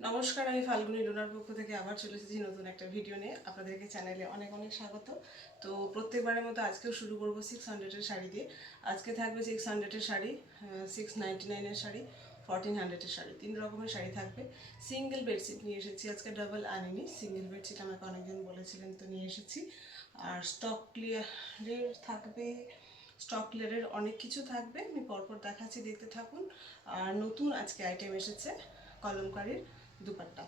নমস্কার, আমি ফাল্গুনি লোনার পক্ষ থেকে আবার চলে এসেছি নতুন একটা ভিডিও নিয়ে। আপনাদেরকে চ্যানেলে অনেক অনেক স্বাগত। তো প্রত্যেকবারের মতো আজকেও শুরু করব 600-এর শাড়ি দিয়ে। আজকে থাকবে 600-এর শাড়ি, 699-এর শাড়ি, 1400-এর শাড়ি, 3 রকমের শাড়ি থাকবে। সিঙ্গেল বেডশিট নিয়ে এসেছি আজকে, ডাবল আনিনি। সিঙ্গেল বেডশিট আমাকে অনেকজন বলেছিলেন, তো নিয়ে এসেছি। আর স্টক ক্লিয়ারের থাকবে, স্টক ক্লিয়ারের অনেক কিছু থাকবে, আমি পরপর দেখাচ্ছি, দেখতে থাকুন। আর নতুন আজকে আইটেম এসেছে কলমকারীর দুপাট্টা।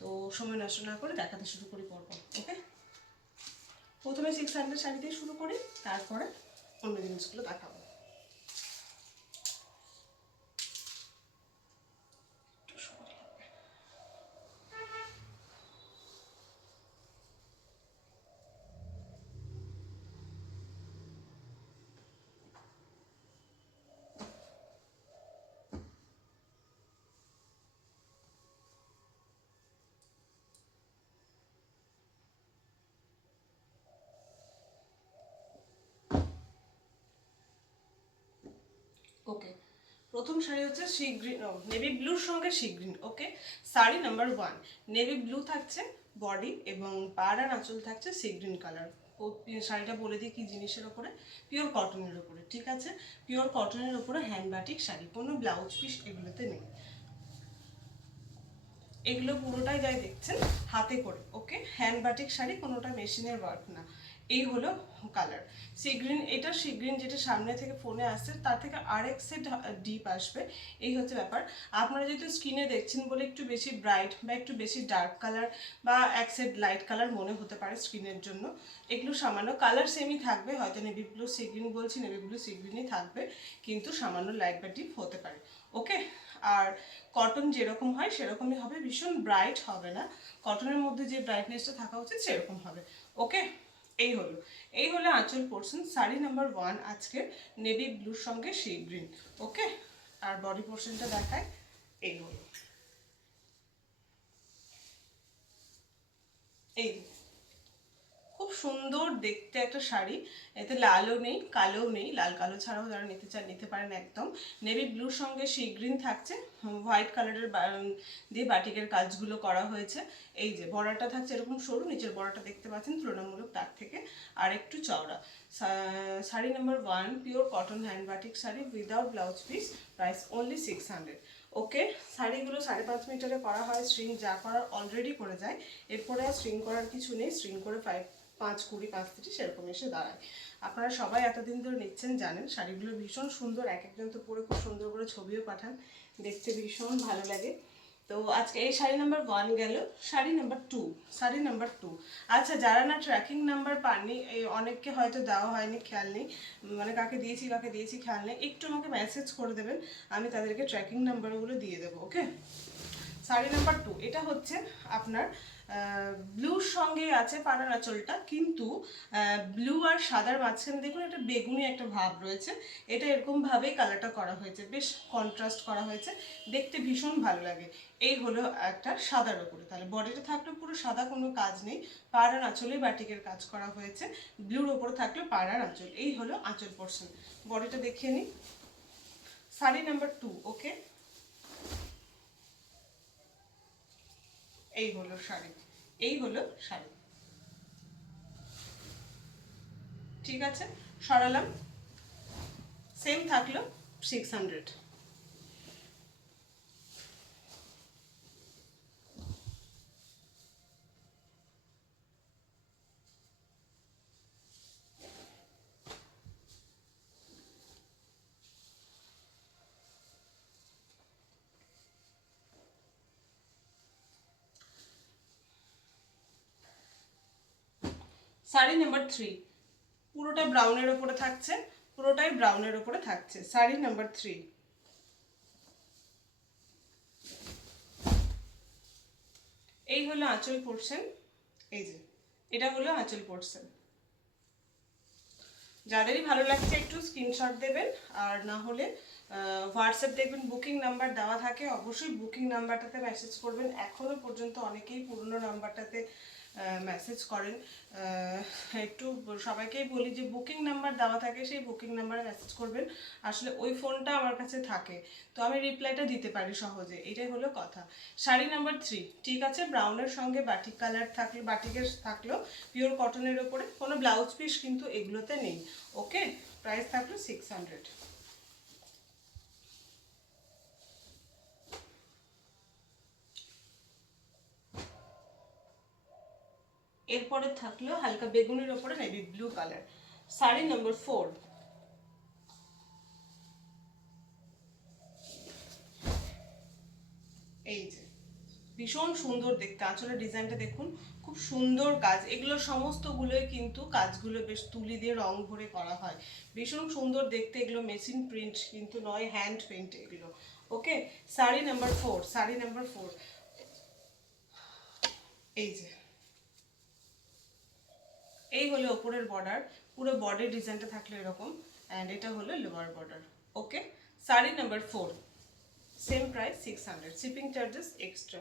তো সময় নষ্ট না করে দেখাতে শুরু করি পরপর। ওকে, প্রথমে 600 শাড়ি দিয়ে শুরু করি, তারপরে অন্য জিনিসগুলো দেখাবো। ওকে, প্রথম শাড়ি হচ্ছে সি গ্রিন, নেভি ব্লুর সঙ্গে সি গ্রিন। ওকে, শাড়ি নাম্বার 1 নেভি ব্লু থাকছে বডি, এবং পাড় আর আঁচল থাকছে সি গ্রিন কালার। শাড়িটা বলে দিই কি জিনিসের ওপরে, পিওর কটনের ওপরে। ঠিক আছে, পিওর কটনের ওপরে হ্যান্ড বাটিক শাড়ি, কোনো ব্লাউজ পিস এগুলোতে নেই। এগুলো পুরোটাই যাই দেখছেন হাতে করে। ওকে, হ্যান্ড বাটিক শাড়ি, কোনোটা মেশিনের ওয়ার্ক না। এই হলো কালার সি গ্রিন। এটা সি গ্রিন যেটা সামনে থেকে ফোনে আসছে, তার থেকে আরেক সেট ডিপ আসবে। এই হচ্ছে ব্যাপার। আপনারা যেহেতু স্কিনে দেখছেন বলে একটু বেশি ব্রাইট বা একটু বেশি ডার্ক কালার বা এক সেট লাইট কালার মনে হতে পারে স্কিনের জন্য। এগুলো সামান্য কালার সেমই থাকবে, হয়তো নেভি ব্লু সি গ্রিন বলছি, নেভি ব্লু সি গ্রিনই থাকবে, কিন্তু সামান্য লাইট বা ডিপ হতে পারে। ওকে, আর কটন যেরকম হয় সেরকমই হবে, ভীষণ ব্রাইট হবে না, কটনের মধ্যে যে ব্রাইটনেসটা থাকা উচিত সেরকম হবে। ওকে, এই হলো আঁচল পোর্শন। শাড়ি নাম্বার 1 আজকে নেভি ব্লুর সঙ্গে সি গ্রিন। ওকে, আর বডি পোর্শনটা দেখায়। এই হলো, এই খুব সুন্দর দেখতে একটা শাড়ি। এতে লালও নেই, কালোও নেই, লাল কালো ছাড়াও যারা নিতে চান নিতে পারেন। একদম নেভি ব্লুর সঙ্গে সি গ্রিন থাকছে, হোয়াইট কালারের দিয়ে বাটিকের কাজগুলো করা হয়েছে। এই যে বর্ডারটা থাকছে এরকম সরু, নিচের বর্ডারটা দেখতে পাচ্ছেন তুলনামূলক তার থেকে আর একটু চওড়া। Sari number 1 pure cotton hand batik sari without blouse piece, price only 600। ওকে, শাড়িগুলো 5.5 মিটারে করা হয়, স্ট্রিং যা করার অলরেডি করে যায়, এরপরে আর স্ট্রিং করার কিছু নেই। স্ট্রিং করে 5-20, 5-30 সেরকম এসে দাঁড়ায়। আপনারা সবাই এতদিন ধরে নিচ্ছেন, জানেন শাড়িগুলো ভীষণ সুন্দর, এক একজন তো পরে খুব সুন্দর করে ছবিও পাঠান, দেখতে ভীষণ ভালো লাগে। তো আজকে এই শাড়ি নাম্বার 1 গেল। শাড়ি নাম্বার 2 আচ্ছা, যারা না ট্র্যাকিং নাম্বার পাননি, অনেককে হয়তো দেওয়া হয়নি, খেয়াল নেই, মানে কাকে দিয়েছি খেয়াল নেই, একটু আমাকে মেসেজ করে দেবেন, আমি তাদেরকে ট্র্যাকিং নাম্বারগুলো দিয়ে দেবো। ওকে, শাড়ি নাম্বার 2 এটা হচ্ছে আপনার ব্লুর সঙ্গে আছে পাড়ার আঁচলটা, কিন্তু ব্লু আর সাদার মাঝখানে দেখুন একটা বেগুনি একটা ভাব রয়েছে। এটা এরকম ভাবেই কালারটা করা হয়েছে, বেশ কন্ট্রাস্ট করা হয়েছে, দেখতে ভীষণ ভালো লাগে। এই হলো একটা সাদার উপরে, তাহলে বডিটা থাকলে পুরো সাদা, কোনো কাজ নেই, পাড়ার আঁচলে বাটিকের কাজ করা হয়েছে, ব্লুর ওপরে থাকলে পাড়ার আঁচল। এই হলো আঁচল পোর্শন। বডিটা দেখিয়ে নিই, শাড়ি নাম্বার 2। ওকে, এই হলো শাড়ি, এই হলো শাড়ি। ঠিক আছে, সরালাম, সেম থাকলো 600। শাড়ি নাম্বার 3 পুরোটা ব্রাউনের ওপরে থাকছে, পুরোটাই ব্রাউনের ওপরে থাকছে। শাড়ি নাম্বার 3, এই হলো আঁচল পোর্শন। এই যে এটা হলো আঁচল পোর্শন। যাদেরই ভালো লাগছে একটু স্ক্রিনশট দেবেন, আর না হলে হোয়াটসঅ্যাপ দেখবেন বুকিং নাম্বার দেওয়া থাকে, অবশ্যই বুকিং নাম্বারটাতে মেসেজ করবেন। এখনও পর্যন্ত অনেকেই পুরনো নাম্বারটাতে মেসেজ করেন। একটু সবাইকেই বলি যে বুকিং নাম্বার দেওয়া থাকে, সেই বুকিং নাম্বারে মেসেজ করবেন। আসলে ওই ফোনটা আমার কাছে থাকে, তো আমি রিপ্লাইটা দিতে পারি সহজে, এটাই হলো কথা। শাড়ি নাম্বার 3, ঠিক আছে, ব্রাউনের সঙ্গে বাটিক কালার থাকলো, বাটিকের থাকলো, পিওর কটনের ওপরে, কোনো ব্লাউজ পিস কিন্তু এগুলোতে নেই। ওকে, প্রাইস থাকলো 600। এরপরে থাকলো হালকা বেগুনের ওপরে navy blue colour, sari number 4। এই যে ভীষণ সুন্দর দেখতে, আঁচলের ডিজাইনটা দেখুন, খুব সুন্দর কাজ। এগুলো সমস্তগুলোই কিন্তু কাজগুলো বেশ তুলি দিয়ে রং ভরে করা হয়, ভীষণ সুন্দর দেখতে। এগুলো মেশিন প্রিন্ট কিন্তু নয়, হ্যান্ড পেইন্ট এগুলো। ওকে, শাড়ি নাম্বার 4, শাড়ি নাম্বার 4। এই যে এই হলো ওপরের বর্ডার, পুরো বডির ডিজাইনটা থাকলে এরকম, অ্যান্ড এটা হলো lower border. Okay, sari number 4, same price 600, shipping charges extra.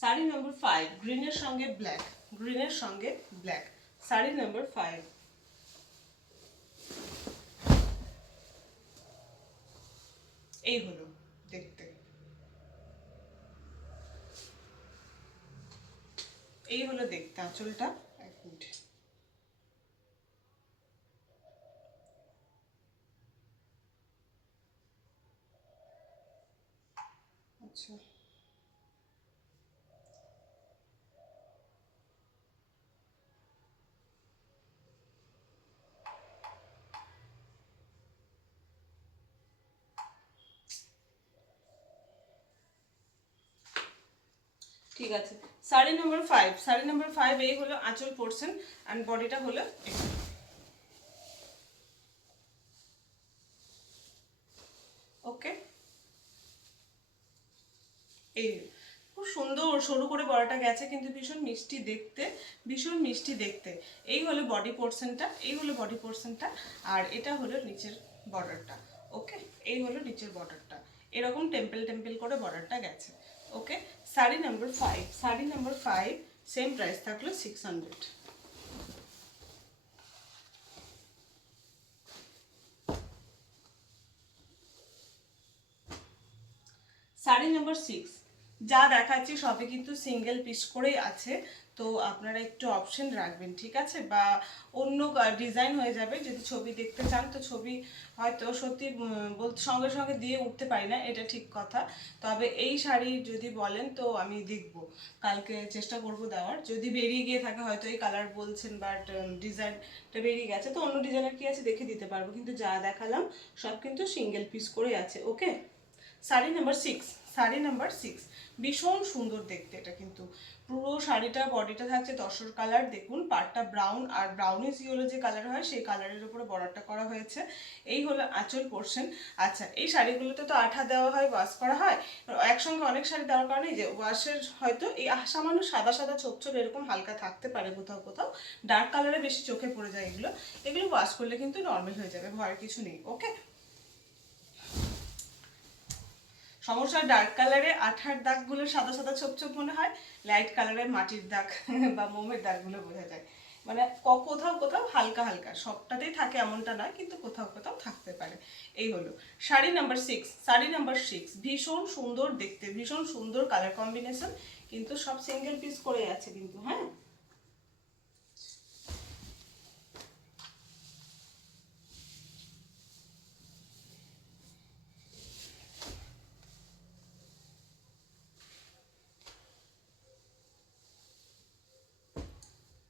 Sari number 5, গ্রিনের সঙ্গে ব্ল্যাক, গ্রিনের সঙ্গে ব্ল্যাক, শাড়ি নাম্বার 5। এই হলো দেখতে, এই হলো দেখতে আঁচলটা। এক মিনিট, আচ্ছা ঠিক আছে। শাড়ি নাম্বার 5, শাড়ি নাম্বার 5, এই হলো আঁচল পোর্শন, অ্যান্ড বডিটা হলো ওকে। এই খুব সুন্দর সরু করে বড়াটা গেছে, কিন্তু ভীষণ মিষ্টি দেখতে, ভীষণ মিষ্টি দেখতে। এই হলো বডি পোর্শনটা, এই হলো বডি পোর্শনটা, আর এটা হলো নিচের বর্ডারটা। ওকে, এই হলো নিচের বর্ডারটা, এরকম টেম্পল টেম্পল করে বর্ডারটা গেছে। Okay, sari number 5, sari number 5, same price থাকলো 600। শাড়ি নাম্বার 6, যা দেখাচ্ছি সবই কিন্তু সিঙ্গেল পিস করেই আছে, তো আপনারা একটু অপশন রাখবেন, ঠিক আছে, বা অন্য ডিজাইন হয়ে যাবে। যদি ছবি দেখতে চান তো ছবি হয়তো সত্যি বলতে সঙ্গে সঙ্গে দিয়ে উঠতে পারি না, এটা ঠিক কথা। তবে এই শাড়ি যদি বলেন তো আমি দেখব, কালকে চেষ্টা করব দেওয়ার। যদি বেরিয়ে গিয়ে থাকে, হয়তো এই কালার বলছেন বাট ডিজাইনটা বেরিয়ে গেছে, তো অন্য ডিজাইনের কি আছে দেখে দিতে পারবো, কিন্তু যা দেখালাম সব কিন্তু সিঙ্গেল পিস করেই আছে। ওকে, শাড়ি নাম্বার 6, শাড়ি নাম্বার 6, ভীষণ সুন্দর দেখতে। এটা কিন্তু পুরো শাড়িটা বডিটা থাকছে তসর কালার, দেখুন পাড়টা ব্রাউন, আর ব্রাউনিশ ইয়েলো যে কালার হয় সেই কালারের উপরে বর্ডারটা করা হয়েছে। এই হলো আঁচল পোর্শন। আচ্ছা, এই শাড়িগুলোতে তো আঠা দেওয়া হয়, ওয়াশ করা হয়, একসঙ্গে অনেক শাড়ি দেওয়ার কারণে যে ওয়াশের হয়তো এই সামান্য সাদা সাদা ছোপ ছোপ এরকম হালকা থাকতে পারে কোথাও কোথাও, ডার্ক কালারে বেশি চোখে পড়ে যায় এগুলো। এগুলো ওয়াশ করলে কিন্তু নর্মাল হয়ে যাবে, ভয়ের কিছু নেই। ওকে, সমস্যা ডার্ক কালারে আঠার দাগগুলো সাদা সাদা ছোপ ছোপ মনে হয়, লাইট কালারে মাটির দাগ বা মোমের দাগগুলো বোঝা যায়। মানে কোথাও কোথাও হালকা হালকা, সবটাতেই থাকে এমনটা নয়, কিন্তু কোথাও কোথাও থাকতে পারে। এই হলো শাড়ি নাম্বার 6, শাড়ি নাম্বার 6, ভীষণ সুন্দর দেখতে, ভীষণ সুন্দর কালার কম্বিনেশন, কিন্তু সব সিঙ্গেল পিস করে আছে কিন্তু। হ্যাঁ,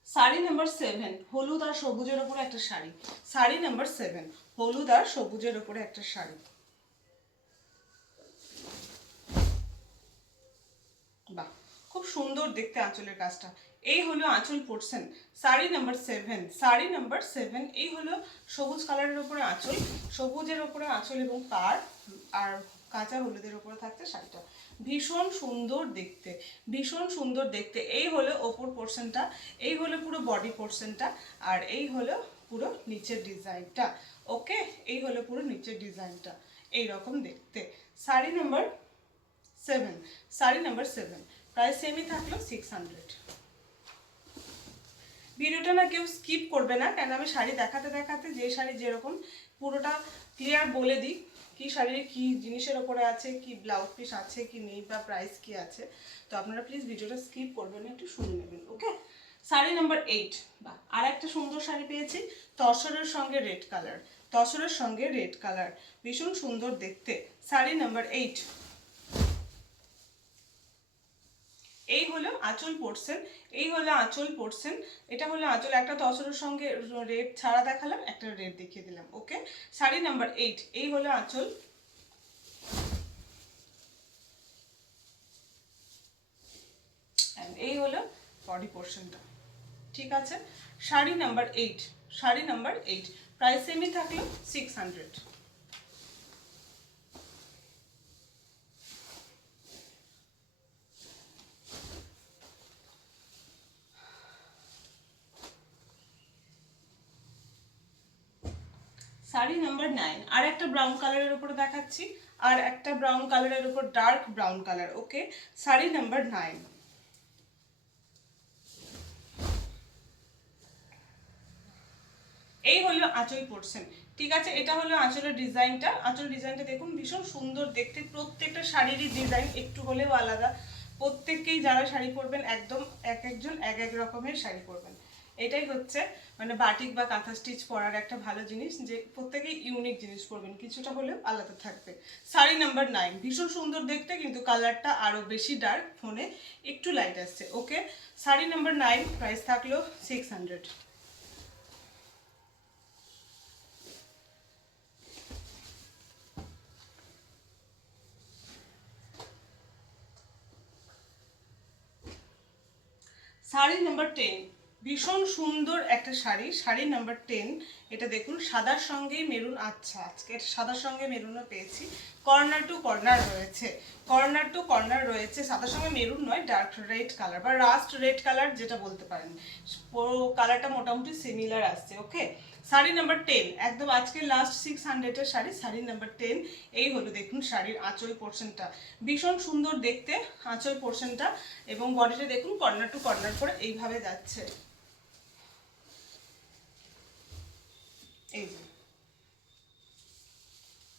শাড়ি নাম্বার 7, হলুদ আর সবুজের ওপরে একটা শাড়ি, শাড়ি নাম্বার 7, হলুদ আর সবুজের ওপরে একটা শাড়ি। বাহ, খুব সুন্দর দেখতে আঁচলের কাজটা। এই হলো আঁচল portion, sari number 7, sari number 7, এই হলো সবুজ কালারের উপরে আঁচল, সবুজের উপরে আঁচল এবং পাড়, আর কাঁচা হলুদের উপরে থাকছে শাড়িটা, ভীষণ সুন্দর দেখতে, ভীষণ সুন্দর দেখতে। এই হলো ওপর পোর্শনটা, এই হলো পুরো বডি পোর্শনটা, আর এই হলো পুরো নিচের ডিজাইনটা। ওকে, এই হলো পুরো নিচের ডিজাইনটা, এইরকম দেখতে। Sari number 7, sari number 7, price সেমই থাকলো 600। ভিডিওটা না কেউ স্কিপ করবে না, কেন আমি শাড়ি দেখাতে দেখাতে যে শাড়ি যেরকম পুরোটা ক্লিয়ার বলে দিই, কি শাড়ির কি জিনিসের ওপরে আছে, কি ব্লাউজ পিস আছে কি নেই, বা প্রাইস কি আছে। তো আপনারা প্লিজ ভিডিওটা স্কিপ করবেন না, একটু শুনে নেবেন। ওকে, শাড়ি নাম্বার 8, বা আর একটা সুন্দর শাড়ি পেয়েছি তসরের সঙ্গে রেড কালার, তসরের সঙ্গে রেড কালার, ভীষণ সুন্দর দেখতে। শাড়ি নাম্বার 8, এই হলো আঁচল পোর্শন, এই হলো আঁচল পোর্শন, এটা হলো আঁচল। একটা তসরের সঙ্গে রেড ছাড়া দেখালাম, একটা রেড দেখিয়ে দিলাম। ওকে, শাড়ি নাম্বার 8, এই হলো আঁচল, এই হলো বডি পোর্শনটা। ঠিক আছে, sari number 8, sari number 8, price সেমই থাকলো 600। শাড়ি নাম্বার 9, আর একটা ব্রাউন কালারের উপরে দেখাচ্ছি, আর একটা ব্রাউন কালারের উপর ডার্ক ব্রাউন কালার। ওকে, শাড়ি নাম্বার 9, এই হলো আঁচল পোর্শন। ঠিক আছে, এটা হলো আঁচলের ডিজাইনটা। আঁচল ডিজাইনটা দেখুন, ভীষণ সুন্দর দেখতে। প্রত্যেকটা শাড়িরই ডিজাইন একটু হলেও আলাদা। প্রত্যেককেই যারা শাড়ি পরবেন একদম এক একজন এক এক রকমের শাড়ি পরবেন। এটাই হচ্ছে মানে বাটিক বা কাঁথা স্টিচ পরার একটা ভালো জিনিস, যে প্রত্যেকেই ইউনিক জিনিস পরবেন, কিছুটা হলেও আলাদা থাকবে। শাড়ি নাম্বার 9, ভীষণ সুন্দর দেখতে, কিন্তু কালারটা আরও বেশি ডার্ক, ফোনে একটু লাইট আসছে। ওকে, শাড়ি নাম্বার 9, প্রাইস থাকলো 600। শাড়ি নাম্বার 10, ভীষণ সুন্দর একটা শাড়ি, শাড়ি নাম্বার 10। এটা দেখুন, সাদার সঙ্গেই মেরুন। আচ্ছা, আজকে সাদার সঙ্গে মেরুনও পেয়েছি, কর্নার টু কর্নার রয়েছে, কর্নার টু কর্নার রয়েছে। সাদার সঙ্গে মেরুন নয়, ডার্ক রেড কালার বা রাস্ট রেড কালার যেটা বলতে পারেন, পুরো কালারটা মোটামুটি সিমিলার আসছে। ওকে, শাড়ি নাম্বার 10, একদম আজকে লাস্ট 600-এর শাড়ি, শাড়ি নাম্বার 10। এই হলো দেখুন শাড়ির আঁচল পোর্শনটা, ভীষণ সুন্দর দেখতে আঁচল পোর্শনটা, এবং বডিটা দেখুন কর্নার টু কর্নার করে এইভাবে যাচ্ছে। এই যে,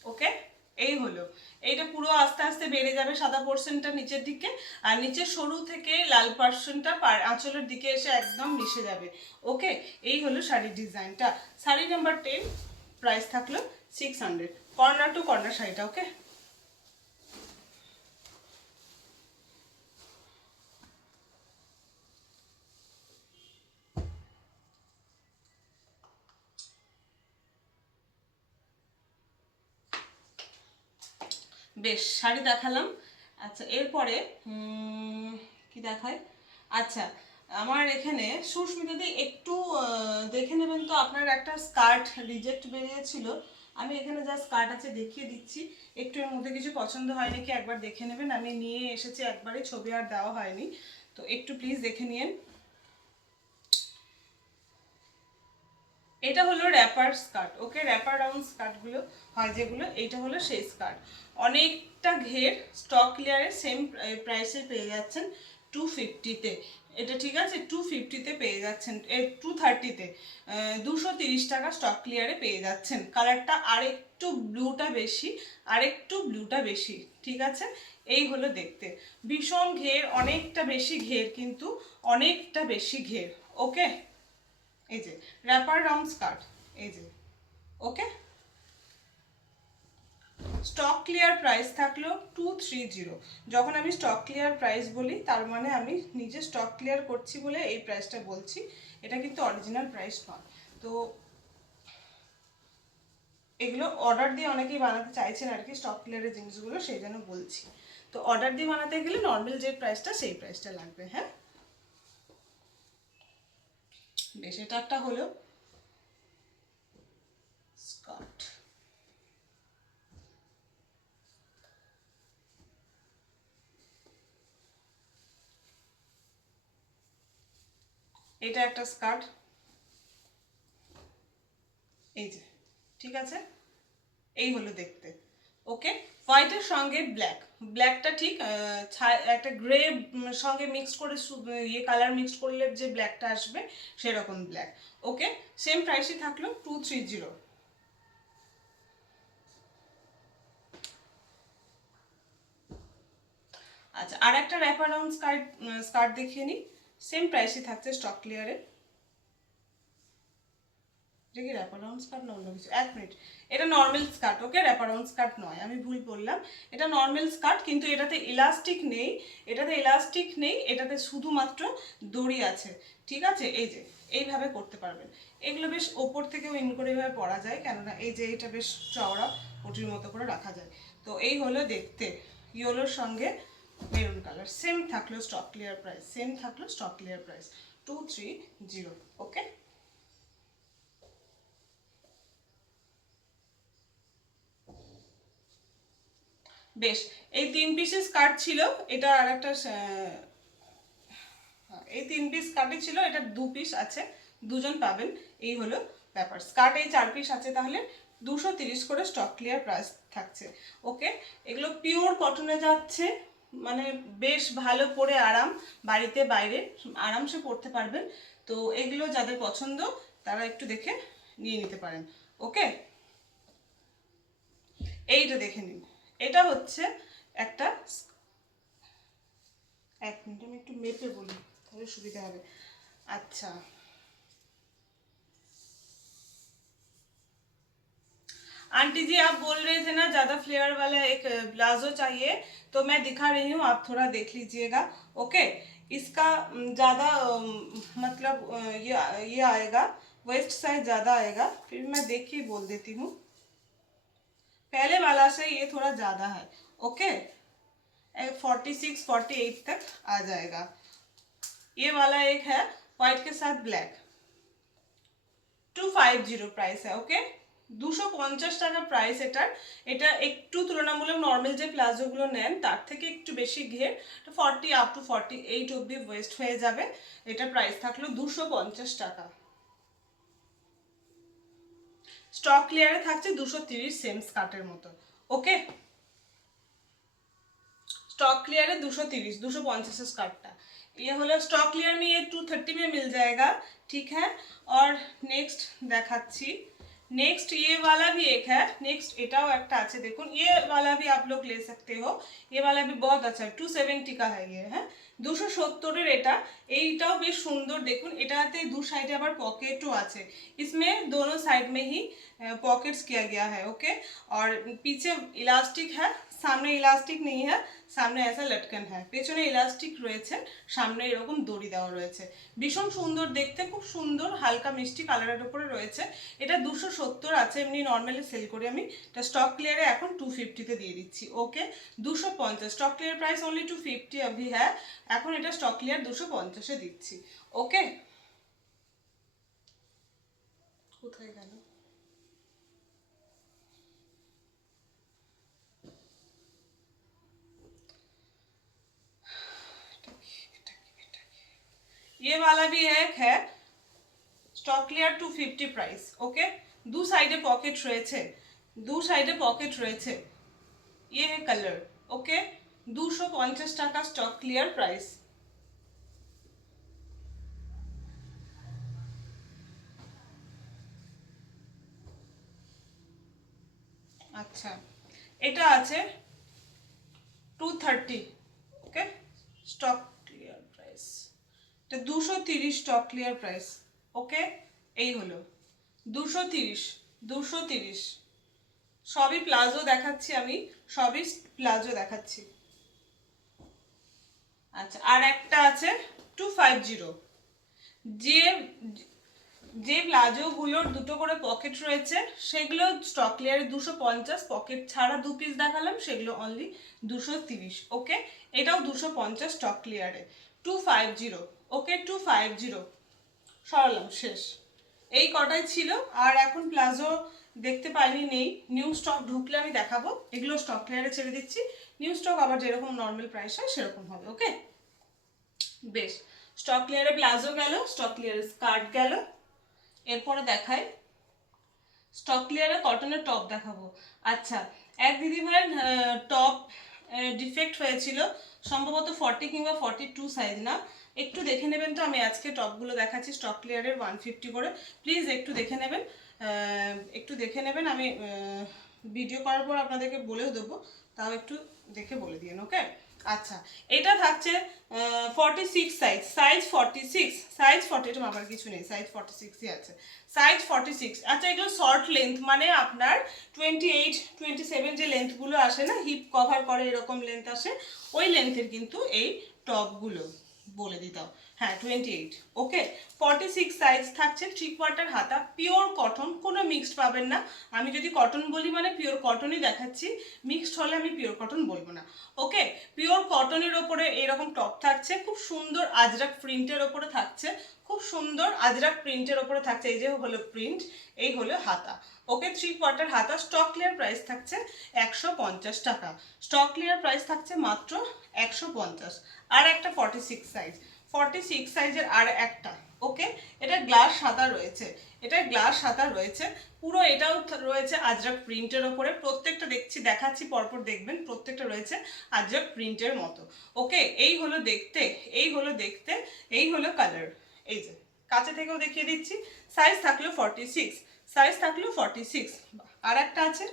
ওকে, এই হলো। এইটা পুরো আস্তে আস্তে বেড়ে যাবে সাদা পোর্শনটা নিচের দিকে, আর নিচের সরু থেকে লাল পোর্শনটা আঁচলের দিকে এসে একদম মিশে যাবে। ওকে, এই হলো শাড়ির ডিজাইনটা। শাড়ি নাম্বার 10, প্রাইস থাকলো 600, কর্নার টু কর্নার শাড়িটা। ওকে, বেশ, শাড়ি দেখালাম। আচ্ছা, এরপরে কি দেখায়? আচ্ছা, আমার এখানে সুস্মিতাদি একটু দেখে নেবেন তো, আপনার একটা স্কার্ট রিজেক্ট বেরিয়েছিল, আমি এখানে যা স্কার্ট আছে দেখিয়ে দিচ্ছি। একটু এর মধ্যে কিছু পছন্দ হয় নাকি একবার দেখে নেবেন, আমি নিয়ে এসেছি একবারে, ছবি আর দেওয়া হয়নি, তো একটু প্লিজ দেখে নিন। এটা হলো র্যাপার স্কার্ট। ওকে, র্যাপার রাউন্ড স্কার্টগুলো হয় যেগুলো, এইটা হলো সেই স্কার্ট। অনেকটা ঘের, স্টক ক্লিয়ারে সেম প্রাইসে পেয়ে যাচ্ছেন 250-তে। এটা ঠিক আছে, 250-তে পেয়ে যাচ্ছেন, 230-তে, 230 টাকা স্টক ক্লিয়ারে পেয়ে যাচ্ছেন। কালারটা আরেকটু ব্লুটা বেশি, আরেকটু ব্লুটা বেশি। ঠিক আছে, এই হলো দেখতে, ভীষণ ঘের, অনেকটা বেশি ঘের, কিন্তু অনেকটা বেশি ঘের। ওকে, এই যে র্যাপার রাউন্ড স্কার্ট, এই যে। ওকে, স্টক ক্লিয়ার প্রাইস থাকলো 230। যখন আমি স্টক ক্লিয়ার প্রাইস বলি, তার মানে আমি নিজে স্টক ক্লিয়ার করছি বলে এই প্রাইসটা বলছি, এটা কিন্তু অরিজিনাল প্রাইস নয়। তো এগুলো অর্ডার দিয়ে অনেকেই বানাতে চাইছেন আর কি, স্টক ক্লিয়ারের জিনিসগুলো, সেই জন্য বলছি। তো অর্ডার দিয়ে বানাতে গেলে নর্মাল যে প্রাইসটা, সেই প্রাইসটা লাগবে। হ্যাঁ, বেশ, এটা একটা হলো স্কার্ট। এটা একটা স্কার্ট, এই যে, ঠিক আছে, এই হলো দেখতে। ওকে, হোয়াইটের সঙ্গে ব্ল্যাক, ব্ল্যাকটা ঠিক একটা গ্রে সঙ্গে মিক্সড করে ইয়ে কালার মিক্সড করলে যে ব্ল্যাকটা আসবে সেরকম ব্ল্যাক। ওকে, সেম প্রাইসই থাকলো 230। আচ্ছা, আর একটা র্যাপ অ্যারাউন্ড স্কার্ট দেখিয়ে নিই, সেম প্রাইসই থাকছে স্টক ক্লিয়ারে। এটা কি র্যাপ অ্যারাউন্ড স্কার্ট না অন্য কিছু? এক মিনিট, এটা নর্মাল স্কার্ট। ওকে, র্যাপ অ্যারাউন্ড স্কার্ট নয়, আমি ভুল বললাম, এটা নর্মাল স্কার্ট, কিন্তু এটাতে ইলাস্টিক নেই, এটাতে ইলাস্টিক নেই, এটাতে শুধুমাত্র দড়ি আছে। ঠিক আছে, এই যে এইভাবে করতে পারবেন। এগুলো বেশ ওপর থেকেও ইন করে এভাবে পরা যায়, কেননা এই যে এটা বেশ চওড়া, ওটির মতো করে রাখা যায়। তো এই হলো দেখতে, ইয়েলোর সঙ্গে মেরুন কালার। সেম থাকলো স্টক ক্লিয়ার প্রাইস, সেম থাকলো স্টক ক্লিয়ার প্রাইস 230। ওকে, বেশ, এই 3 পিসের স্কার্ট ছিল, এটা আর একটা এই 3 পিস স্কার্টই ছিল, এটা 2 পিস আছে, দুজন পাবেন। এই হলো ব্যাপার, স্কার্ট এই 4 পিস আছে, তাহলে 230 করে স্টক ক্লিয়ার প্রাইস থাকছে। ওকে, এগুলো পিওর কটনে যাচ্ছে, মানে বেশ ভালো পরে আরাম, বাড়িতে বাইরে আরামসে পরতে পারবেন। তো এগুলো যাদের পছন্দ তারা একটু দেখে নিয়ে নিতে পারেন। ওকে, এইটা দেখে নিন, এটা হচ্ছে একটা, এক মিনিট আমি একটু মেপে বলি তাহলে সুবিধা হবে। अच्छा, आंटी जी आप बोल रहे थे ना ज़्यादा फ्लेयर वाला एक प्लाजो चाहिए, तो मैं दिखा रही हूँ, आप थोड़ा देख लीजिएगा। ओके, इसका ज़्यादा मतलब ये आएगा, वेस्ट साइज ज़्यादा आएगा, फिर मैं देख के बोल देती हूँ। पहले वाला से ये थोड़ा ज़्यादा है। ओके, 46-48 तक आ जाएगा। ये वाला एक है व्हाइट के साथ ब्लैक, 250 প্রাইস है। ওকে, 250 টাকা প্রাইস এটার। এটা একটু তুলনামূলক নর্মাল যে প্লাজোগুলো নেন তার থেকে একটু বেশি ঘের, 40 আপ টু 48 অব্দি ওয়েস্ট হয়ে যাবে। এটা প্রাইস থাকলো 250 টাকা। স্টক ক্লিয়ারে থাকছে 230, সেম স্কার্টের মতো। ওকে, स्टॉक क्लियर है 230, 250 स्कर्ट का ये हलो स्टॉक क्लियर में, ये 230 में मिल जाएगा। ठीक है, और नेक्स्ट देखाচ্ছি, नेक्स्ट ये वाला भी एक है, नेक्स्ट এটাও একটা আছে দেখুন, ये वाला भी आप लोग ले सकते हो, ये वाला भी बहुत अच्छा है, 270 का है ये, है 270 এর এটা। এইটাও বেশ সুন্দর দেখুন, এটাতে দু সাইডে আবার পকেটও আছে, इसमें दोनों साइड में ही पॉकेट्स किया गया है। ओके, और पीछे इलास्टिक है, सामने इलास्टिक नहीं है, सामने ऐसा लटकन है, পেছনে ইলাস্টিক রয়েছে, সামনে এরকম দড়ি দেওয়া রয়েছে, ভীষণ সুন্দর দেখতে, খুব সুন্দর হালকা মিষ্টি কালারের উপরে রয়েছে। এটা 270 আছে, এমনি নর্মালি সেল করি আমি, এটা স্টক ক্লিয়ারে এখন 250 তে দিয়ে দিচ্ছি। ওকে, 250 স্টক ক্লিয়ার প্রাইস অনলি 250 अभी है, এখন এটা স্টক ক্লিয়ার 250 এ দিচ্ছি। ওকে, কোথায় গেল? ये वाला भी एक है, স্টক ক্লিয়ার 250 প্রাইস। ওকে, দু সাইডে পকেট রয়েছে, দু সাইডে পকেট রয়েছে, ये है कलर। ओके, 250 টাকা স্টক ক্লিয়ার প্রাইস। আচ্ছা, এটা আছে 230। ওকে, স্টক ক্লিয়ার প্রাইস, এটা 230 স্টক ক্লিয়ার প্রাইস। ওকে, এই হলো 230, 230 সবই প্লাজো দেখাচ্ছি আমি, সবই প্লাজো দেখাচ্ছি। আচ্ছা, আর একটা আছে 250, যে যে প্লাজোগুলোর দুটো করে পকেট রয়েছে সেগুলো স্টক ক্লিয়ারে 250, পকেট ছাড়া 2 পিস দেখালাম সেগুলো অনলি 230। ওকে, এটাও 250 স্টক ক্লিয়ারে 250। ওকে, 250 সরালাম, শেষ। এই কটাই ছিল, আর এখন প্লাজো দেখতে পাইনি, নেই, নিউ স্টক ঢুকলে আমি দেখাবো। এগুলো স্টক ক্লিয়ারে ছেড়ে দিচ্ছি, নিউ স্টক আবার যেরকম নর্মাল প্রাইস হয় সেরকম হবে। ওকে, বেশ, স্টক ক্লিয়ারে প্লাজো গেল, স্টক ক্লিয়ারে স্কার্ট গেল। এরপরে দেখাই স্টক ক্লিয়ারে কটনের টপ দেখাবো। আচ্ছা, এক দিদিভাইয়ের টপ ডিফেক্ট হয়েছিল, সম্ভবত 40 কিংবা 42 সাইজ না, একটু দেখে নেবেন তো। আমি আজকে টপগুলো দেখাচ্ছি স্টক ক্লিয়ারের 150 করে, প্লিজ একটু দেখে নেবেন, একটু দেখে নেবেন। আমি ভিডিও করার পর আপনাদেরকে বলেও দেবো, তাও একটু দেখে বলে দিন, ওকে। আচ্ছা, এটা থাকছে 46 সাইজ, সাইজ 46, সাইজ 40, এটা আমার কিছু নেই, সাইজ 46ই আছে, সাইজ 46। আচ্ছা, এগুলো শর্ট লেন্থ, মানে আপনার 28 27 যে লেন্থগুলো আসে না, হিপ কভার করে এরকম লেন্থ আসে, ওই লেন্থের কিন্তু এই টপগুলো, বলে দিতাম, হ্যাঁ 28, ওকে। 46 সাইজ থাকছে, 3/4 হাতা, পিওর কটন, কোনো মিক্সড পাবেন না। আমি যদি কটন বলি মানে পিওর কটনই দেখাচ্ছি, মিক্সড হলে আমি পিওর কটন বলবো না, ওকে। পিওর কটনের ওপরে এরকম টপ থাকছে, খুব সুন্দর আজরাক প্রিন্টের ওপরে থাকছে, খুব সুন্দর আজরাক প্রিন্টের ওপরে থাকছে। এই যে হলো প্রিন্ট, এই হলো হাতা, ওকে। 3/4 হাতা। স্টক ক্লিয়ার প্রাইস থাকছে 150 টাকা, স্টক ক্লিয়ার প্রাইস থাকছে মাত্র 150। আর একটা 46 সাইজ, 46 সাইজের আর একটা, ওকে। এটা গ্লাস হাতা রয়েছে, এটা গ্লাস হাতা রয়েছে পুরো, এটাও রয়েছে আজরাক প্রিন্টের ওপরে, প্রত্যেকটা দেখাচ্ছি পরপর দেখবেন, প্রত্যেকটা রয়েছে আজরাক প্রিন্টের মতো, ওকে। এই হলো দেখতে, এই হলো দেখতে, এই হলো কালার, এই যে কাছে থেকেও দেখিয়ে দিচ্ছি। সাইজ থাকলো 46, সাইজ থাকলো 46, আর একটা আছে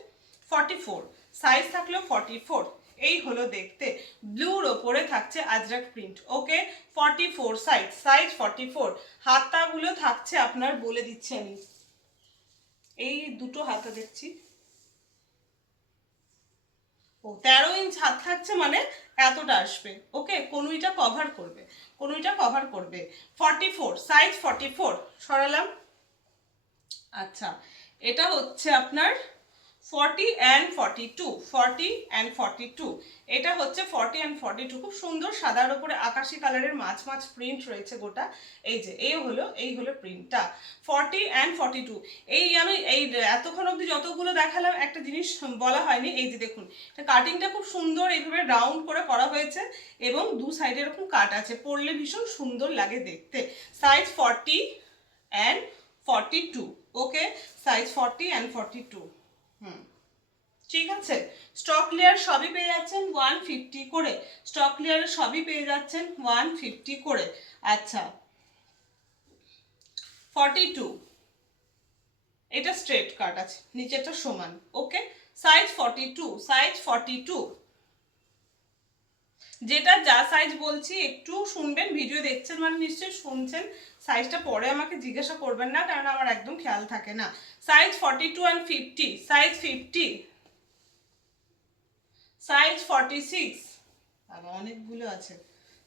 44, সাইজ থাকলো 44। এই হলো দেখতে, ব্লুর ওপরে থাকছে আজরাক প্রিন্ট, ওকে। 44 সাইজ, সাইজ 44। হাতাগুলো থাকছে আপনার, বলে দিচ্ছি আমি, এই দুটো হাতা দেখছি, ও 13 ইঞ্চ হাত থাকছে, মানে এতটা আসবে, ওকে। কনুইটা কভার করবে, কনুইটা কভার করবে। 44 সাইজ, 44 সরালাম। আচ্ছা, এটা হচ্ছে আপনার 40 and 42, 40 and 42, এটা হচ্ছে 40 and 42, খুব সুন্দর সাদার উপরে আকাশি কালারের মাছ মাছ প্রিন্ট রয়েছে গোটা, এই যে এই হলো প্রিন্টটা। 40 and 42, এই আমি এই এতক্ষণ অবধি যতগুলো দেখালাম একটা জিনিস বলা হয়নি, এই যে দেখুন, এটা কাটিংটা খুব সুন্দর এইভাবে রাউন্ড করে করা হয়েছে, এবং দু সাইডে এরকম কাট আছে, পরলে ভীষণ সুন্দর লাগে দেখতে। Size 40 and 42, okay, size 40 and 42, ঠিক আছে। স্টক ক্লিয়ার সবই পেয়ে যাচ্ছেন 150 করে, স্টক ক্লিয়ারে সবই পেয়ে যাচ্ছেন 150 করে। আচ্ছা, 42, এটা স্ট্রেট কাট আছে, নিচেটা সমান, ওকে। সাইজ 42, সাইজ 42, যেটা যা সাইজ বলছি একটু শুনবেন, ভিডিও দেখছেন মানে নিশ্চয়ই শুনছেন, সাইজটা পরে আমাকে জিজ্ঞাসা করবেন না, কারণ আমার একদম খেয়াল থাকে না। সাইজ 42 and 50, সাইজ 50, সাইজ 46, আবার অনেকগুলো আছে,